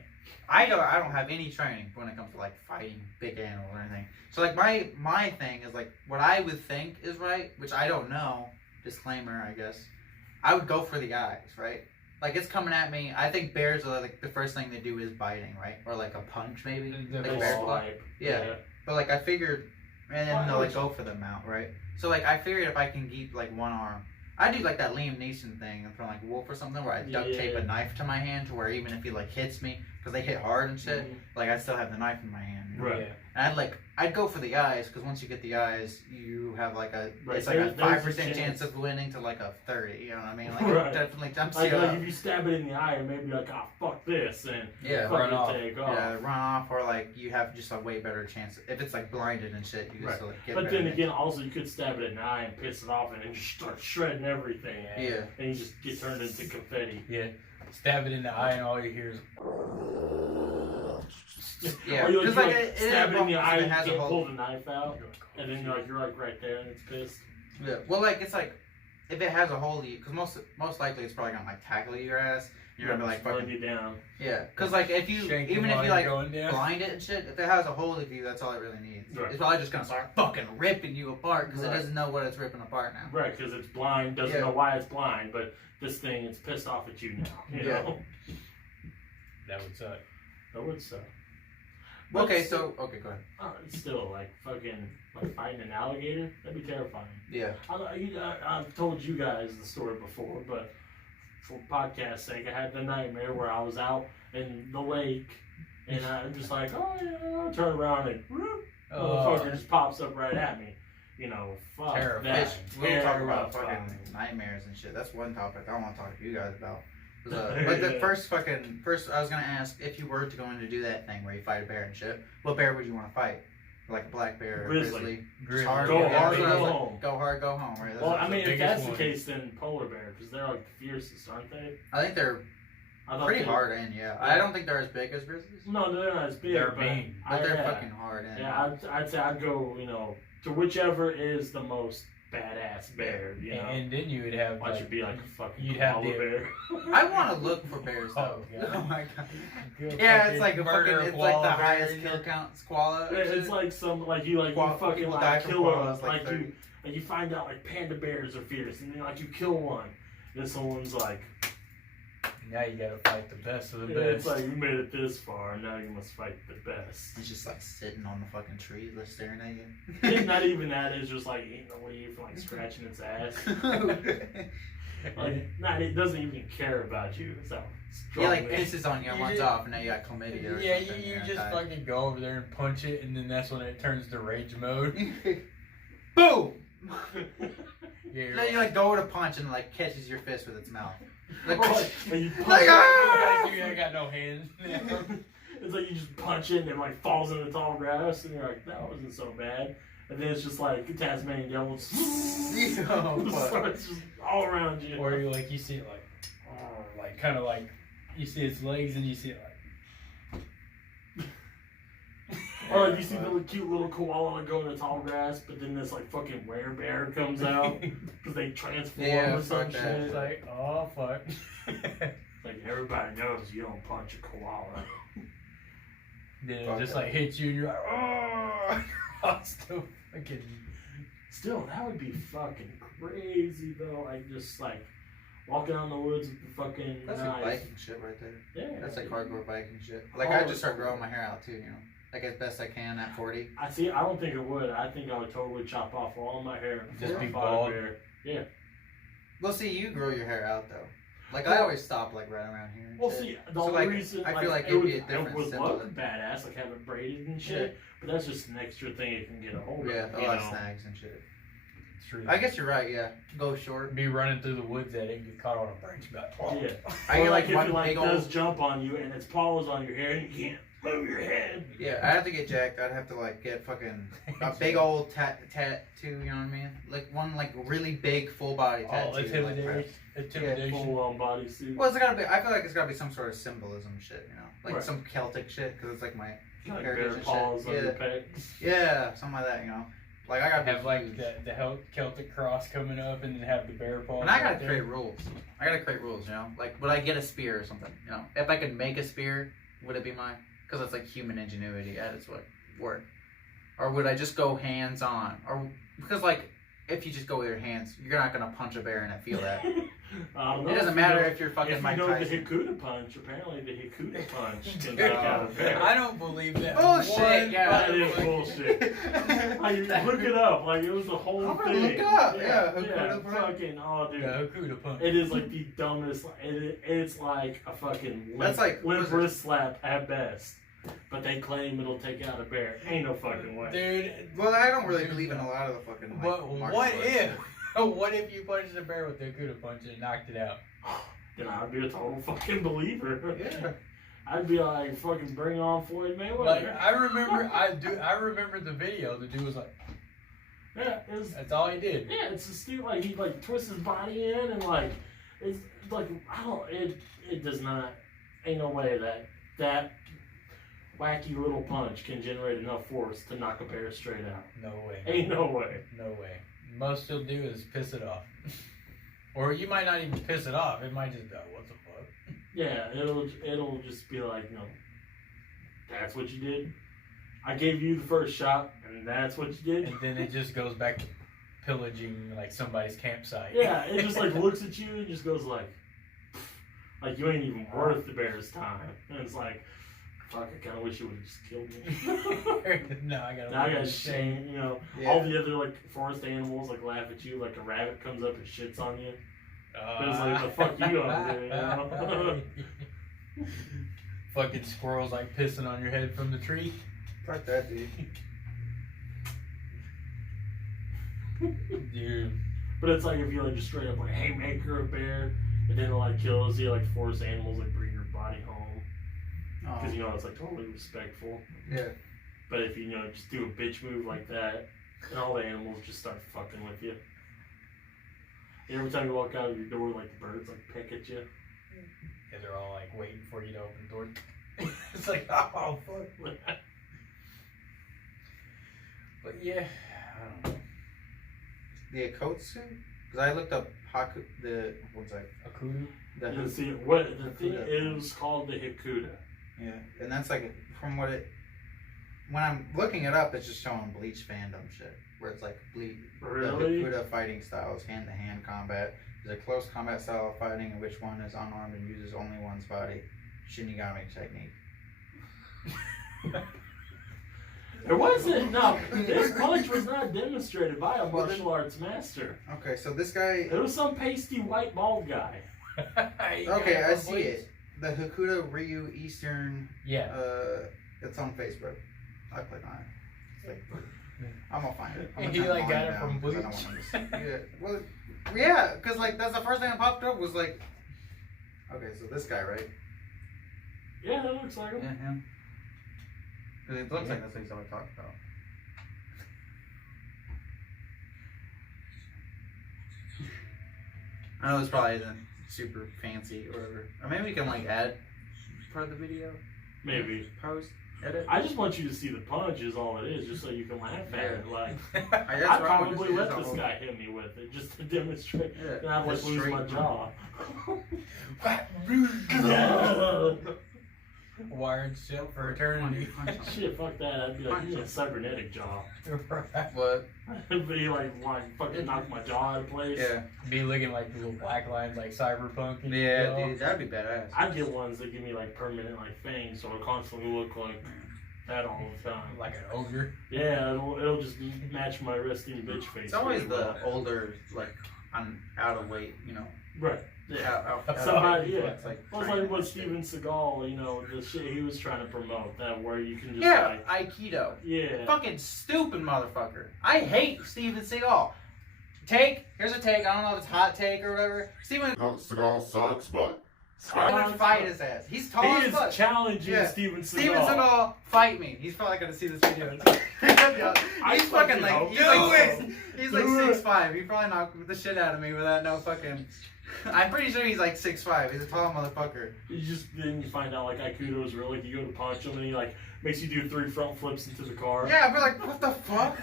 I don't have any training when it comes to like fighting big animals or anything. So like my thing is like what I would think is right, which I don't know. Disclaimer, I guess. I would go for the eyes, right? Like it's coming at me. I think bears are like the first thing they do is biting, right? Or like a punch maybe. Like They bear claw. swipe. Yeah. But like I figured, and then they'll like go for the mount, right? So like I figured if I can keep like one arm, I do like that Liam Neeson thing from like Wolf or something where I duct tape a knife to my hand to where even if he like hits me, because they hit hard and shit, like I still have the knife in my hand. You know? Right. And I'd go for the eyes because once you get the eyes, you have like a Right, it's like a there's a 5% chance chance. of winning to like a 30. You know what I mean? Like Right. it definitely jumps Like you up. if you stab it in the eye, and maybe like, oh fuck this, and Yeah, run fucking off. take off. Yeah, run off or like you have just a way better chance if it's like blinded and shit. You can Right. still like, get But better then than- again, also you could stab it in the eye and piss it off, and then just start shredding everything. Yeah. And you just get turned into confetti. Yeah. Stab it in the eye and all you hear is. Yeah, Or you because like, like you it stab it in the eye, it you has a can't whole. pull the knife out, and then you're like right there, and it's pissed. Yeah. Well, like it's like if it has a hole, because most likely it's probably gonna like tackle your ass. You're gonna be like burn fucking you down. yeah. Because like if you Shake even him if while you you're like going down. blind it and shit, if it has a hole of you, that's all it really needs. Right. It's probably just gonna start fucking ripping you apart because Right. it doesn't know what it's ripping apart now. Right, because it's blind, doesn't Yeah. know why it's blind, but this thing, it's pissed off at you now. You Yeah. know? That would suck. That would suck. But Okay, still- so okay, go ahead. It's still like fucking like fighting an alligator. That'd be terrifying. Yeah. I've told you guys the story before, but for podcast sake, I had the nightmare where I was out in the lake, and I'm just like, oh yeah, I turn around and whoop, motherfucker just pops up right at me. You know, fuck Terrifying. that. We'll talk about Terrifying. fucking nightmares and shit. That's one topic I want to talk to you guys about. But the first, I was gonna ask if you were to go in to do that thing where you fight a bear and shit. What bear would you want to fight? Like a black bear, or Grizzly. Grizzly. Hard, Go yeah, hard, that's what I was go like, home. Go hard, go home. Right. That's Well, what I mean, if biggest that's the one. case, then polar bear, because they're like the fiercest, aren't they? I think they're I thought pretty they- hard in. Yeah. I don't think they're as big as grizzlies, No, they're not as big. They're but mean, but they're yeah. fucking hard in. Yeah, I'd say I'd go, you know, to whichever is the most badass bear, you know. And then you would have Why like, should be like a fucking you'd have koala the- bear? I want to look for bears though. Oh, God. Oh my god. good Yeah, fucking it's like a murder fucking. It's like the koala bear highest in kill there. count koala. Yeah, it's like some like you Koala- fucking people die like from kill a koalas, like like 30. you like you find out like panda bears are fierce, and then like you kill one, then someone's like, Now you gotta fight the best of the yeah, it's best. like you made it this far, now you must fight the best. It's just like sitting on the fucking tree, like staring at It's you. not even that; it's just like eating away from like scratching its ass. Like, it doesn't even care about you. So He like pisses on you and You runs just- off, and now you got chlamydia. Or Yeah, something, you you're just gonna fucking go over there and punch it, and then that's when it turns to rage mode. die. Boom! Yeah, you're Then you like go to punch and like catches your fist with its mouth. Like, Like, you punch Like, it, ah! you ain't got no hands. it's like you just punch it and it like falls in the tall grass, and you're like, that wasn't so bad. And then it's just like Tasmanian devil just Oh, fuck. starts just all around you. Or you like you see it like kind of like you see its legs and you see it like. Or like you see the cute little koala like, go in the tall grass, but then this like fucking werebear comes out because they transform Yeah, or some fuck that. shit. It's like, oh fuck. Like everybody knows you don't punch a koala. Then Fuck it just that. like hits you and you're like, oh, I'm still fucking. Still, that would be fucking crazy though. Like just like walking out in the woods with the fucking That's knife. like biking shit right there. Yeah, That's like hardcore biking shit. Like Oh, I just start growing my hair out too, you know. Like as best I can at 40. I see. I don't think it would. I think I would totally chop off all of my hair. Just before be I fought a bald. bear. Yeah. Well, see, you grow your hair out though. Like I Well- always stop like right around here. and Well, shit. see, the So, only like, reason I feel like it it'd would, be a different it would symbol look than- badass, like have it braided and shit. But that's just an extra thing you can get a hold of. Yeah, a you lot of know? snags and shit. True. I guess you're right. Yeah, go short. Be running through the woods at it and get caught on a branch about. Oh. Yeah. I Or get like like if one it like big does old. jump on you and its paws on your hair and you can't move your head. Yeah, I'd have to get jacked. I'd have to like get fucking a big old tattoo. You know what I mean? Like one like really big full body tattoo. Oh, like, intimidation. Intimidation. Full on bodysuit. well, it's gotta be. I feel like it's gotta be some sort of symbolism shit. You know, like Right. some Celtic shit because it's like my Like heritage bear and paws shit. on your Yeah, pecs. yeah, something like that. You know, like I gotta be Have like huge. the Celtic cross coming up and then have the bear paw. And I right gotta there. create rules. I gotta create rules, you know? Like, would I get a spear or something, you know? If I could make a spear, Would it be mine? Because it's like human ingenuity at its work. Or would I just go hands on? Or because like if you just go with your hands, you're not gonna punch a bear and it feel that. It doesn't matter if you're fucking Mike Tyson. If you know the Hikuda punch, apparently the Hikuda punch can take out a bear. I don't believe that. Bullshit. Yeah, that is bullshit. Like, look it up. Like it was the whole I'm thing. gonna look up. Yeah, Hikuda punch. fucking dude. The Hikuda punch. It is like the dumbest. It's like a fucking That's like limp wrist slap at best. But they claim it'll take out a bear. Ain't no fucking way. Dude. Well, I don't really believe in a lot of the fucking. But what if you punched a bear with the Hikuda punch and knocked it out? Then I'd be a total fucking believer. Yeah. I'd be like, fucking bring on Floyd Mayweather. Like I remember the video. The dude was like, yeah, it's that's all he did. yeah, it's just stupid. Like he like twists his body in and like it's like it does not. Ain't no way that wacky little punch can generate enough force to knock a bear straight out. No way. Ain't no way. No way. Most you'll do is piss it off. Or you might not even piss it off. It might just go, what the fuck? Yeah, it'll just be like, no, that's what you did. I gave you the first shot, and that's what you did. And then it just goes back to pillaging like somebody's campsite. Yeah, it just like looks at you and just goes like you ain't even worth the bear's time. And it's like, fuck, I kind of wish you would have just killed me. No, I Now I got shame, you know. Yeah. All the other like forest animals like laugh at you, like a rabbit comes up and shits on you. But it's like, the fuck you gonna do, you know? Fucking squirrels like pissing on your head from the tree. Fuck that, dude. Dude. But it's like if you like just straight up like, hey, make her a bear, and then it like kills you, like forest animals like bring your body home. Because, you know, it's like totally respectful. Yeah. But if you know, just do a bitch move like that, and all the animals just start fucking with you. And every time you walk out of your door, like the birds like peck at you. Yeah, they're all like waiting for you to open the door. It's like, oh, fuck. But yeah, I don't know. The Akotsu? Because I looked up what's that? Akudu? And see, what the thing is called the Hikuda. Yeah, and that's like from when I'm looking it up, it's just showing Bleach fandom shit, where it's like Really? the Hikuda fighting styles, hand-to-hand combat. There's a close combat style of fighting in which one is unarmed and uses only one's body. Shinigami technique. It wasn't. No, this punch was not demonstrated by a martial arts master. Okay, so this guy. It was some pasty white bald guy. Okay, I see it. The Hikuda Ryu Eastern. Yeah. It's on Facebook. I click on it. It's like, I'm gonna find it. And he like got it from Bleach. Yeah. Well, yeah, because like that's the first thing that popped up was like. Okay, so this guy, right? Yeah, that looks like him. Yeah, him. Because it looks like that's what he's always talking about. I know this probably isn't super fancy or whatever. Or maybe we can like add part of the video. Maybe. Post. Edit. I just want you to see the punch is all it is, just so you can laugh at it. Like, I I'd probably let this guy hit me with it just to demonstrate. Yeah. And I'd like Just lose straight my jaw. Wired shit for eternity. Shit, fuck that. I'd be like, you need a cybernetic jaw. What? It'd be like fucking knock my jaw out of place. Yeah. Be looking like little black lines like cyberpunk. And Yeah, dude, that'd be badass. I'd get ones that give me like permanent like fangs, so I constantly look like that all the time. Like an ogre. Yeah, it'll just match my resting bitch face. It's always really well. the older, like, I'm out of weight, you know. Right. Yeah. Somebody, yeah. It's like, Well, it's like what Steven Seagal, you know, the shit he was trying to promote, that where you can just yeah, like, Aikido. yeah. Fucking stupid motherfucker. I hate Steven Seagal. Here's a take. I don't know if it's hot take or whatever. Steven Seagal sucks, but I'm gonna fight his ass. He's tall He as is fuck. challenging Yeah. Steven Seagal. Steven Seagal, fight me. He's probably gonna see this video. He's fucking like, he's like 6'5". He probably knocked the shit out of me without no fucking. I'm pretty sure he's like 6'5". He's a tall motherfucker. Then you find out like Aikido is real. Like you go to punch him and he like makes you do 3 front flips into the car. Yeah, I'd be like, what the fuck?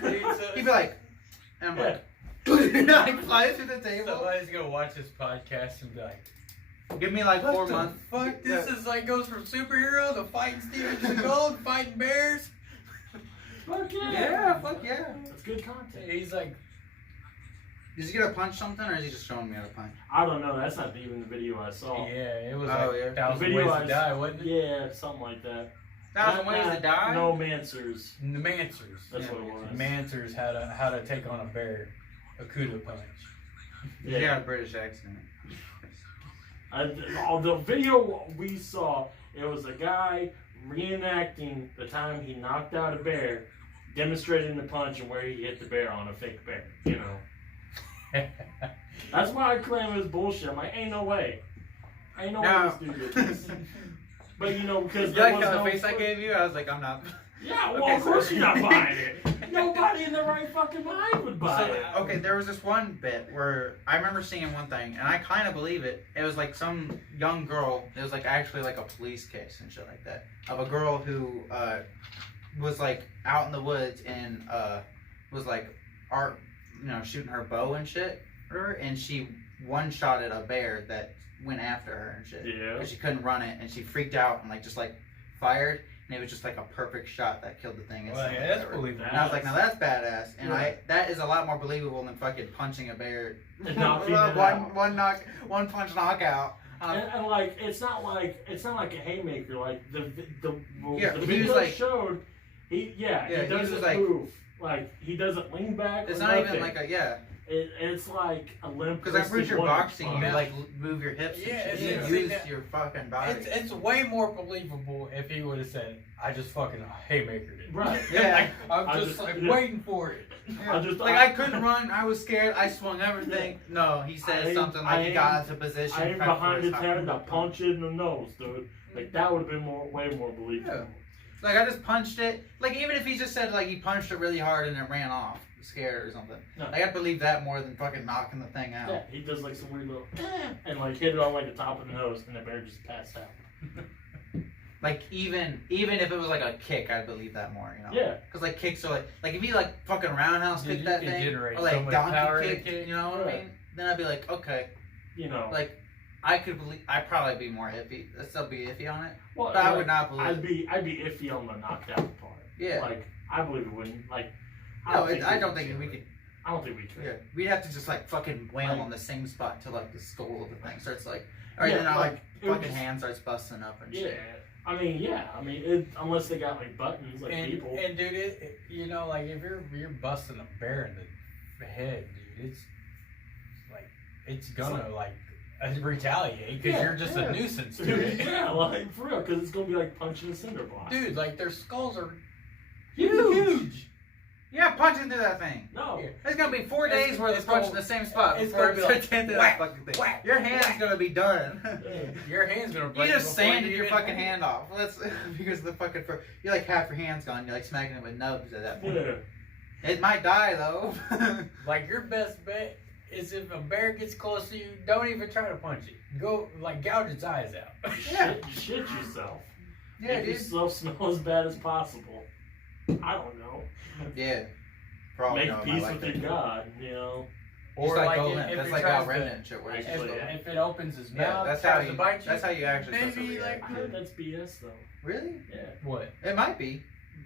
He'd be like, and I'm like, I fly through the table. Somebody's gonna watch this podcast and be like, Give me like 4 What the months. fuck? This is like goes from superhero to fighting Steven Seagal, fighting bears. Fuck yeah. Yeah, fuck yeah. That's good content. He's like, Is he gonna punch something, or is he just showing me how to punch? I don't know. That's not even the video I saw. yeah, it was Oh, like yeah. 1,000 Video Ways I to Die, wasn't it? Yeah, something like that. 1,000 Ways to Die? No Mansers. The Mansers. That's Yeah. what it was. Mansers how to take on a bear, a kuda punch. Yeah, he got a British accent. The video we saw, it was a guy reenacting the time he knocked out a bear, demonstrating the punch and where he hit the bear on a fake bear. You know. That's why I claim it's bullshit. I'm like, ain't no way. Ain't no way this dude did this. But you know, because You there like was how no the face I gave you? I was like, I'm not. Yeah, well, Okay, of course so- you're not buying it. Nobody in their right fucking mind would buy So, it. okay, there was this one bit where I remember seeing one thing, and I kind of believe it. It was like some young girl. It was like actually like a police case and shit like that of a girl who was like out in the woods and was like shooting her bow and shit, and she one-shotted a bear that went after her and shit. Yeah. But she couldn't run it, and she freaked out and like just like fired. And it was just like a perfect shot that killed the thing. Well, instantly, yeah, that's whatever. believable. And I was like, now that's badass. And Yeah. that is a lot more believable than fucking punching a bear. And knocking it out. one punch knockout. And like it's not like a haymaker. Like the Yeah, the he video was like- showed. He he doesn't was like- move. Like he doesn't lean back. It's or not nothing. even like a It's like a limp. because I'm pretty sure boxing you punch. like move your hips. Yeah, and it's- shit. it's- You use it's- your fucking body. It's way more believable if he would have said, "I just fucking haymakered it." Right. Yeah. I'm I just just- like yeah. waiting for it. I couldn't run. I was scared. I swung everything. No, he said I something aim- like he got into position. I aim prepped for behind his his head. I fucking punch it in the nose, dude. Like that would have been way more believable. Yeah. Like I just punched it. Like even if he just said like he punched it really hard and it ran off, scared or something. No. Like I'd believe that more than fucking knocking the thing out. Yeah, he does like some weird little and like hit it on like the top of the nose, and the bear just passed out. Like even if it was like a kick, I'd believe that more. You know. Yeah. Because like kicks are like if he like fucking roundhouse Dude, kicked you that can thing generate or like so much donkey power in a kick, kick. you know what I Right. mean? Then I'd be like, okay, You know. like I could believe. I'd probably be more iffy. I'd still be iffy on it, well, but I like, would not believe. I'd be iffy on the knocked out part. Yeah. Like I believe it wouldn't. Like No, I don't think we could. I don't think we could. Yeah, we'd have to just like fucking wail Like- on the same spot until like the skull of the thing starts like, or Yeah, then our like, like it would fucking just- hand starts busting up and Yeah. shit. I mean, unless they got like buttons, like people. And dude, you know, like if you're busting a bear in the head, dude, it's gonna like retaliate because Yeah, you're just yeah. a nuisance to Dude, it. yeah, like for real, because it's gonna be like punching a cinder block. Dude, like their skulls are Huge. Yeah, punch into that thing. No. Yeah. There's gonna be 4 It's- days where it's they're punching gonna- the same spot it's before gonna be it like, starts into whack, that fucking thing. whack, Your hand's whack. gonna be done. Yeah. Your hand's gonna You break. just before sanded you your even- fucking hand off. Well, that's because the fucking you're like half your hand's gone. You're like smacking it with nubs at that point. Yeah. It might die though. Like your best bet is if a bear gets close to you, don't even try to punch it. Go like gouge its eyes out. Yeah. Shit yourself. Yeah, Make dude. yourself smell as bad as possible. I don't know. Yeah. Probably Make no, peace like with your God, you know. Or like go if- limp. if That's it like tries how to- remnant shit works. Actually, Just go yeah. limp. If it opens its Yeah, mouth, that's tries how to you. bite you. That's how you actually. supposed to maybe react. like I heard that's BS though. Really? Yeah. what? It might be.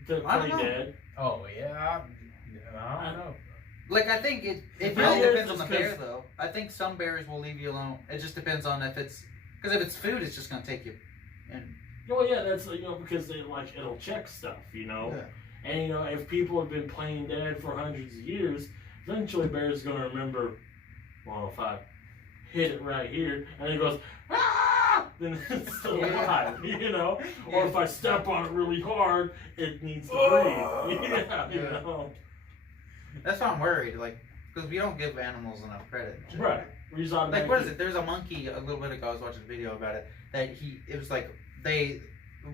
They're I don't pretty know. dead. Oh yeah, I don't know. Like I think it Yeah, all yeah, depends on the just bear 'cause- though. I think some bears will leave you alone. It just depends on if it's because if it's food, it's just gonna take you. And Well, yeah, that's because they like it'll check stuff, you know. Yeah. And if people have been playing dead for hundreds of years, eventually bear's gonna remember. Well, if I hit it right here, and it goes ah, then it's still alive, you know. Or if I step on it really hard, it needs to breathe. Yeah, you Yeah. know. that's why I'm worried. Like because we don't give animals enough credit. and shit. Right. We just Like what is it? There's a monkey a little bit ago. I was watching a video about it. That it was like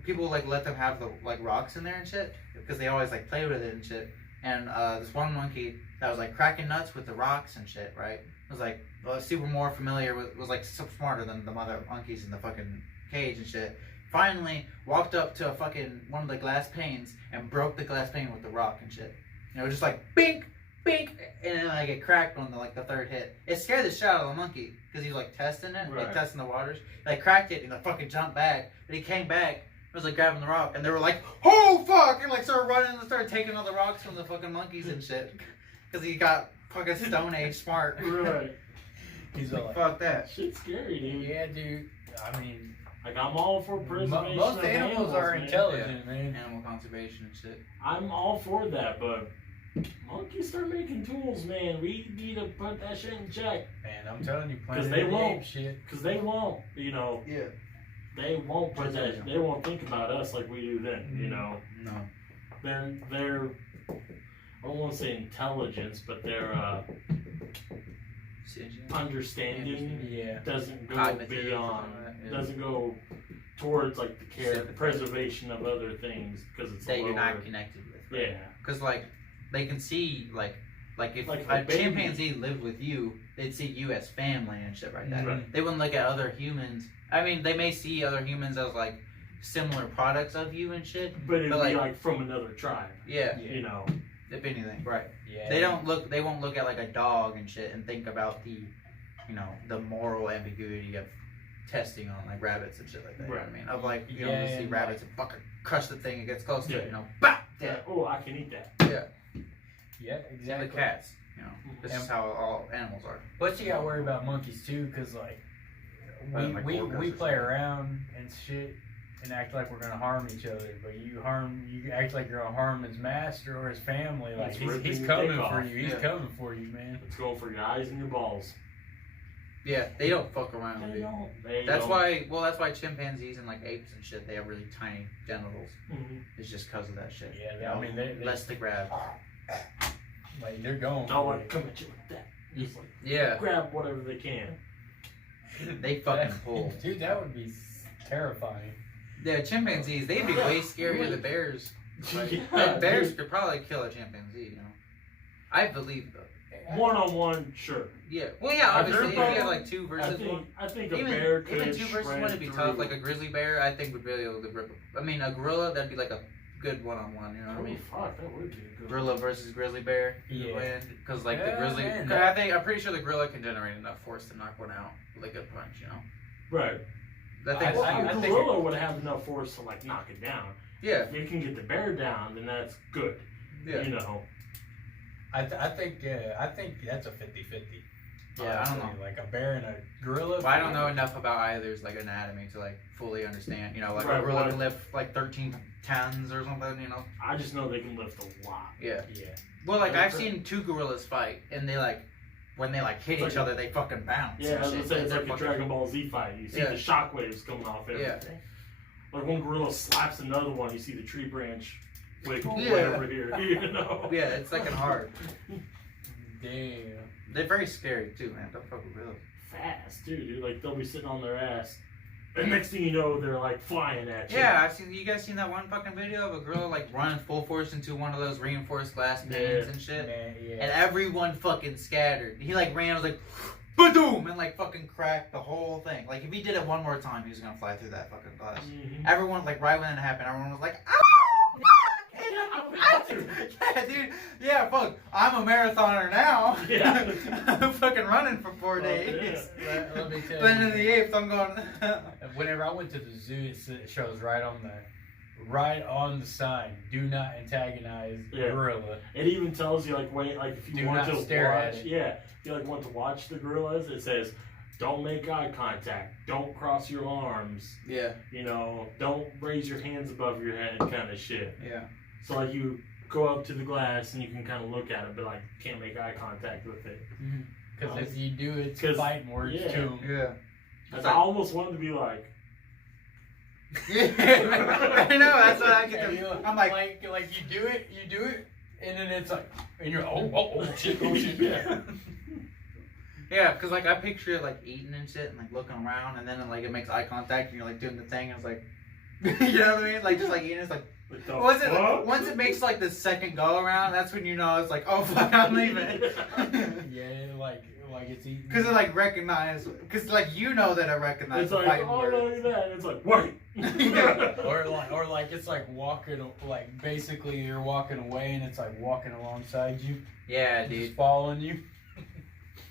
people like let them have the like rocks in there and shit because they always like play with it and shit. And this one monkey that was like cracking nuts with the rocks and shit, right? Was like super more familiar with, was like super smarter than the other monkeys in the fucking cage and shit. Finally walked up to a fucking one of the glass panes and broke the glass pane with the rock and shit. And it was just like bink, bink, and then like it cracked on the third hit. It scared the shit out of the monkey because he was like testing it, like Right. testing the waters. Like cracked it and like fucking jumped back. But he came back. Was like grabbing the rock, and they were like, "Oh fuck!" and like started running and started taking all the rocks from the fucking monkeys and shit. Because he got fucking Stone Age smart. Right. He's all like, Fuck that. Shit's scary, dude. yeah, dude. I mean, Like, I'm all for preservation most of animals are man. intelligent, man. Animal conservation and shit. I'm all for that, but monkeys start making tools, man. We need to put that shit in check. Man, I'm telling you, 'Cause Planet they of the won't. Apes shit. Because they won't, you know, Yeah. they won't put that, they won't think about us like we do then, you know. No. Their I don't want to say intelligence, but their understanding Yeah. doesn't go Cognitive, beyond, something like that, yeah. doesn't go towards like the care, Sympathy. preservation of other things because it's That a you're lower, not connected with. Right? yeah. Because like they can see like if Like a a baby. chimpanzee lived with you, they'd see you as family and shit like that. Right. They wouldn't look at other humans. I mean, they may see other humans as like similar products of you and shit. But it'd But, be like- like from another tribe, Yeah. you know. If anything, right. Yeah. They won't look at like a dog and shit and think about the moral ambiguity of testing on like rabbits and shit like that. You know what I mean? Of like, you Yeah, don't see and, rabbits and fucking crush the thing, it gets close to it, Yeah. you know, bah! Yeah. Yeah. Oh, I can eat that. Yeah. Yeah, The exactly. cats, you know. This is And- how all animals are. But you gotta worry about monkeys too, because like Like we orcas we or play something. around and shit and act like we're gonna harm each other, but you act like you're gonna harm his master or his family. Like It's he's ripping your coming dick for off. you. He's Yeah. coming for you, man. Let's go for your eyes and your balls. Yeah, they don't fuck around, They dude. don't. They That's don't. why chimpanzees and like apes and shit, they have really tiny genitals. Mhm. It's just because of that shit. Yeah, You know, I mean they less to grab. like they're going. No for one you. come at you with that. Just like Yeah, grab whatever they can. they fucking pull. Dude, that would be terrifying. Yeah, chimpanzees, they'd be way scarier than bears. Like, Yeah, bears dude. could probably kill a chimpanzee, you know. I believe though. One-on-one, sure. Yeah. Well, yeah, obviously, if you They're had like two versus one. I think a Even, bear could even two versus shred one would be through. tough. Like a grizzly bear, I think would be able to rip. I mean, a gorilla, that'd be like a good one-on-one. You know what I Holy mean? fuck, that would be a good. Gorilla versus grizzly bear. Yeah. Because like the Yeah, grizzly, man, 'cause I'm pretty sure the gorilla can generate enough force to knock one out with a good punch. You know. Right. I think. Well, I a think gorilla would have enough force to like knock it down. yeah. If you can get the bear down, then that's good. Yeah. You know. I think that's a 50-50. Yeah, I don't honestly. know. Like a bear and a gorilla. Well, I don't know enough about either's like anatomy to like fully understand. You know, like Right, a gorilla right. can lift like 13 tons or something. You know. I just know they can lift a lot. Yeah. Yeah. Well, like Yeah, I've right. seen two gorillas fight, and they like when they like hit It's each like other, they fucking bounce. Yeah, and I was shit. gonna say it's They're like a fucking- Dragon Ball Z fight. You see Yeah. the shockwaves coming off Yeah. everything. Like one gorilla slaps another one, you see the tree branch wiggle Yeah. way over here. You know. Yeah, it's fucking hard. Damn. They're very scary too, man. Don't fuck with gorillas. Fast, dude. Like they'll be sitting on their ass, and next thing you know, they're like flying at you. Yeah, I've seen. You guys seen that one fucking video of a gorilla like running full force into one of those reinforced glass panes and shit, Man, yeah. and everyone fucking scattered. He like ran, was like, ba-doom, and like fucking cracked the whole thing. Like if he did it one more time, he was gonna fly through that fucking glass. Mhm. Everyone like right when it happened, everyone was like, ah! Yeah, dude. Yeah, fuck. I'm a marathoner now. Yeah. I'm fucking running for 4 Oh, days. Let me tell Planet you. of the Apes, I'm going. Whenever I went to the zoo, it shows right on the sign, "Do not antagonize Yeah. gorilla." It even tells you like when like if you Do want not to stare at watch, it. yeah, if you like want to watch the gorillas, it says, don't make eye contact, don't cross your arms, Yeah, you know, don't raise your hands above your head, kind of shit. yeah. So like you go up to the glass and you can kind of look at it, but like can't make eye contact with it. Because if you do, it's 'Cause- fighting words yeah. to him. Yeah. Like, I almost wanted to be like, Yeah, I know. That's what I get. And you- To, I'm like, you do it, and then it's like, and you're oh shit, yeah. yeah, because like I picture it like eating and shit and like looking around, and then like it makes eye contact, and you're like doing the thing, and it's like, you know what I mean? Like just like eating, it's like, Like the Once fuck? it makes like the second go around, that's when you know it's like, oh fuck, I'm leaving. Yeah, like it's eating. Because it like recognize, because like you know that I recognize It's the like, fighting oh, word. look at that. And it's like, wait. or like it's like walking, like basically you're walking away and it's like walking alongside you, Yeah, just dude. following you.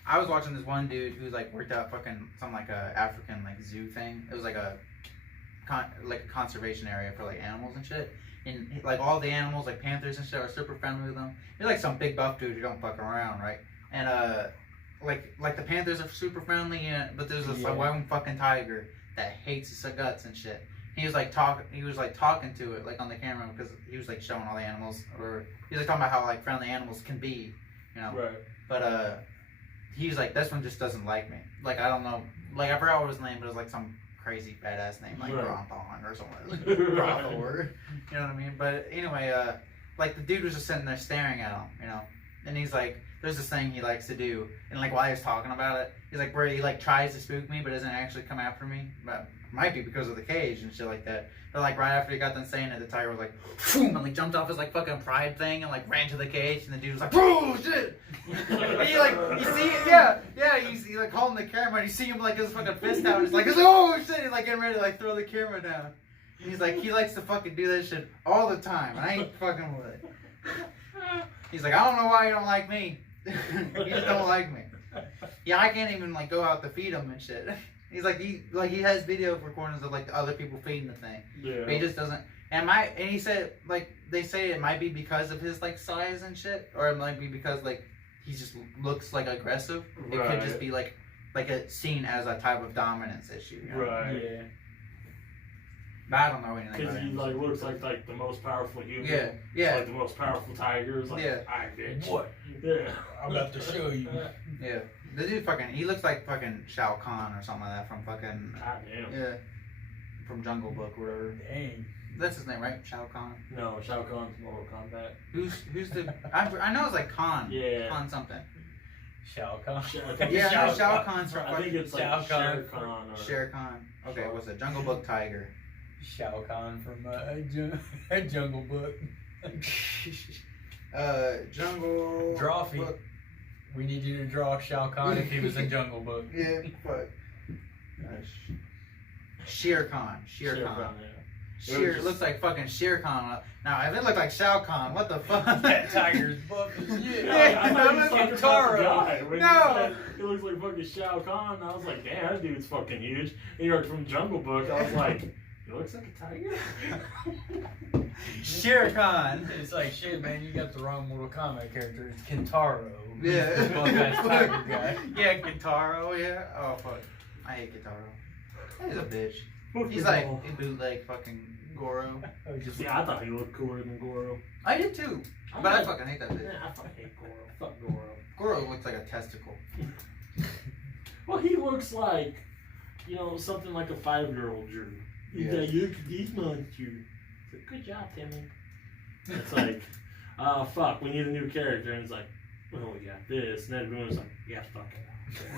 I was watching this one dude who's like worked out fucking some like a African like zoo thing. It was like a conservation area for like animals and shit. And like all the animals, like panthers and shit, are super friendly with them. He's like some big buff dude who don't fuck around, right? And like the panthers are super friendly, but there's this like one fucking tiger that hates his guts and shit. He was like talking to it like on the camera because he was like showing all the animals, or he was like talking about how like friendly animals can be, you know. Right. But he's like, this one just doesn't like me. Like I don't know, like I forgot what his name, but it was like some crazy badass name like Right. Bronthon or something. Right. Bronthor, you know what I mean? But anyway, like the dude was just sitting there staring at him, you know, and he's like, there's this thing he likes to do, and like while he was talking about it, he's like, where he like tries to spook me but doesn't actually come after me, but might be because of the cage and shit like that. But like right after he got done saying it, the tiger was like, boom, and like jumped off his like fucking pride thing and like ran to the cage, and the dude was like, oh shit. And he like, you see, he's like holding the camera, and you see him like his fucking fist out, and he's like, oh shit, he's like getting ready to like throw the camera down. And he's like, he likes to fucking do that shit all the time, and I ain't fucking with it. He's like, I don't know why you don't like me. You just don't like me. Yeah, I can't even like go out to feed him and shit. He's like, he has video recordings of like the other people feeding the thing, Yeah. but he just doesn't. And he said like they say it might be because of his like size and shit, or it might be because like he just looks like aggressive. It could Right. just be like a seen as a type of dominance issue. You know? Right. Yeah. But I don't know anything Because about he him. like looks like the most powerful human. Yeah, yeah. Like the most powerful tiger. It's like, Yeah. I bitch. What? Yeah. I'm about to show you. Yeah, the dude he looks like fucking Shao Kahn or something like that from fucking, God damn. yeah, from Jungle Book or whatever. Dang. That's his name, right? Shao Kahn. No, Shao Kahn's Mortal Kombat. Who's the, I know it's like Khan. Yeah. Khan something. Shao Kahn. I think Yeah, it's I know Shao Shao Kahn. Khan's from I think it's like Shao Kahn. Shere Khan or Shere Khan. Okay, what's it? Jungle Book Tiger. Shao Kahn from Jungle Book. Jungle Drawfee. Book. We need you to draw Shao Kahn if he was in Jungle Book. Yeah, fuck. Shere Khan. Shere Shere Khan. Khan, yeah. Shere, it looks like fucking Shere Khan. Now, if it looked like Shao Kahn, what the fuck? That tiger's buff as shit. Yeah, I thought he was no, talking about the guy. When No. you said he looks like fucking Shao Kahn, I was like, damn, that dude's fucking huge. And you're from Jungle Book. I was like, he looks like a tiger. Shere Khan. It's like, shit, man, you got the wrong Mortal Kombat character. It's Kintaro. Yeah. The buff-ass tiger guy. Yeah, Gintaro, yeah. Oh, fuck. I hate Gintaro. He's a bitch. He's Fucking like hell. a bootleg fucking Goro. Just See, I thought he looked cooler than Goro. I did too. But I fucking hate that bitch. Yeah, I fucking hate Goro. Fuck Goro. Goro looks like a testicle. Well, he looks like, you know, something like a 5-year-old drew. He's Yeah. like, look at these monsters. It's like, good job, Timmy. It's like, fuck, we need a new character. And it's like, well, we got this. And then everyone's like, yeah, fuck it.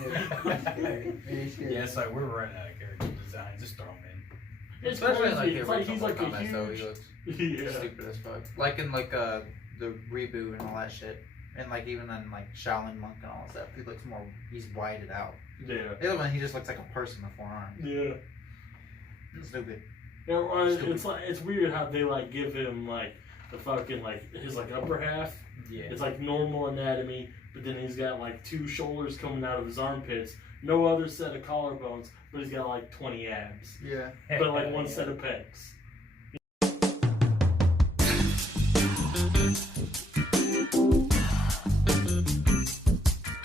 Yeah, it's like we're running out of character design. Just throw him in. It's Especially in, crazy. like It's the like original he's like a Mortal Kombat, though, he huge. looks Yeah. stupid as fuck. Like in like the reboot and all that shit. And like even in like Shaolin Monk and all that stuff, he looks more, he's whited out. Yeah. The other one, he just looks like a person with 4 arms. Yeah. It's stupid. Yeah, or it's like it's weird how they like give him like the fucking like his like upper half. Yeah. It's like normal anatomy, but then he's got like 2 shoulders coming out of his armpits, no other set of collarbones, but he's got like 20 abs, Yeah. but like 1 set of pecs.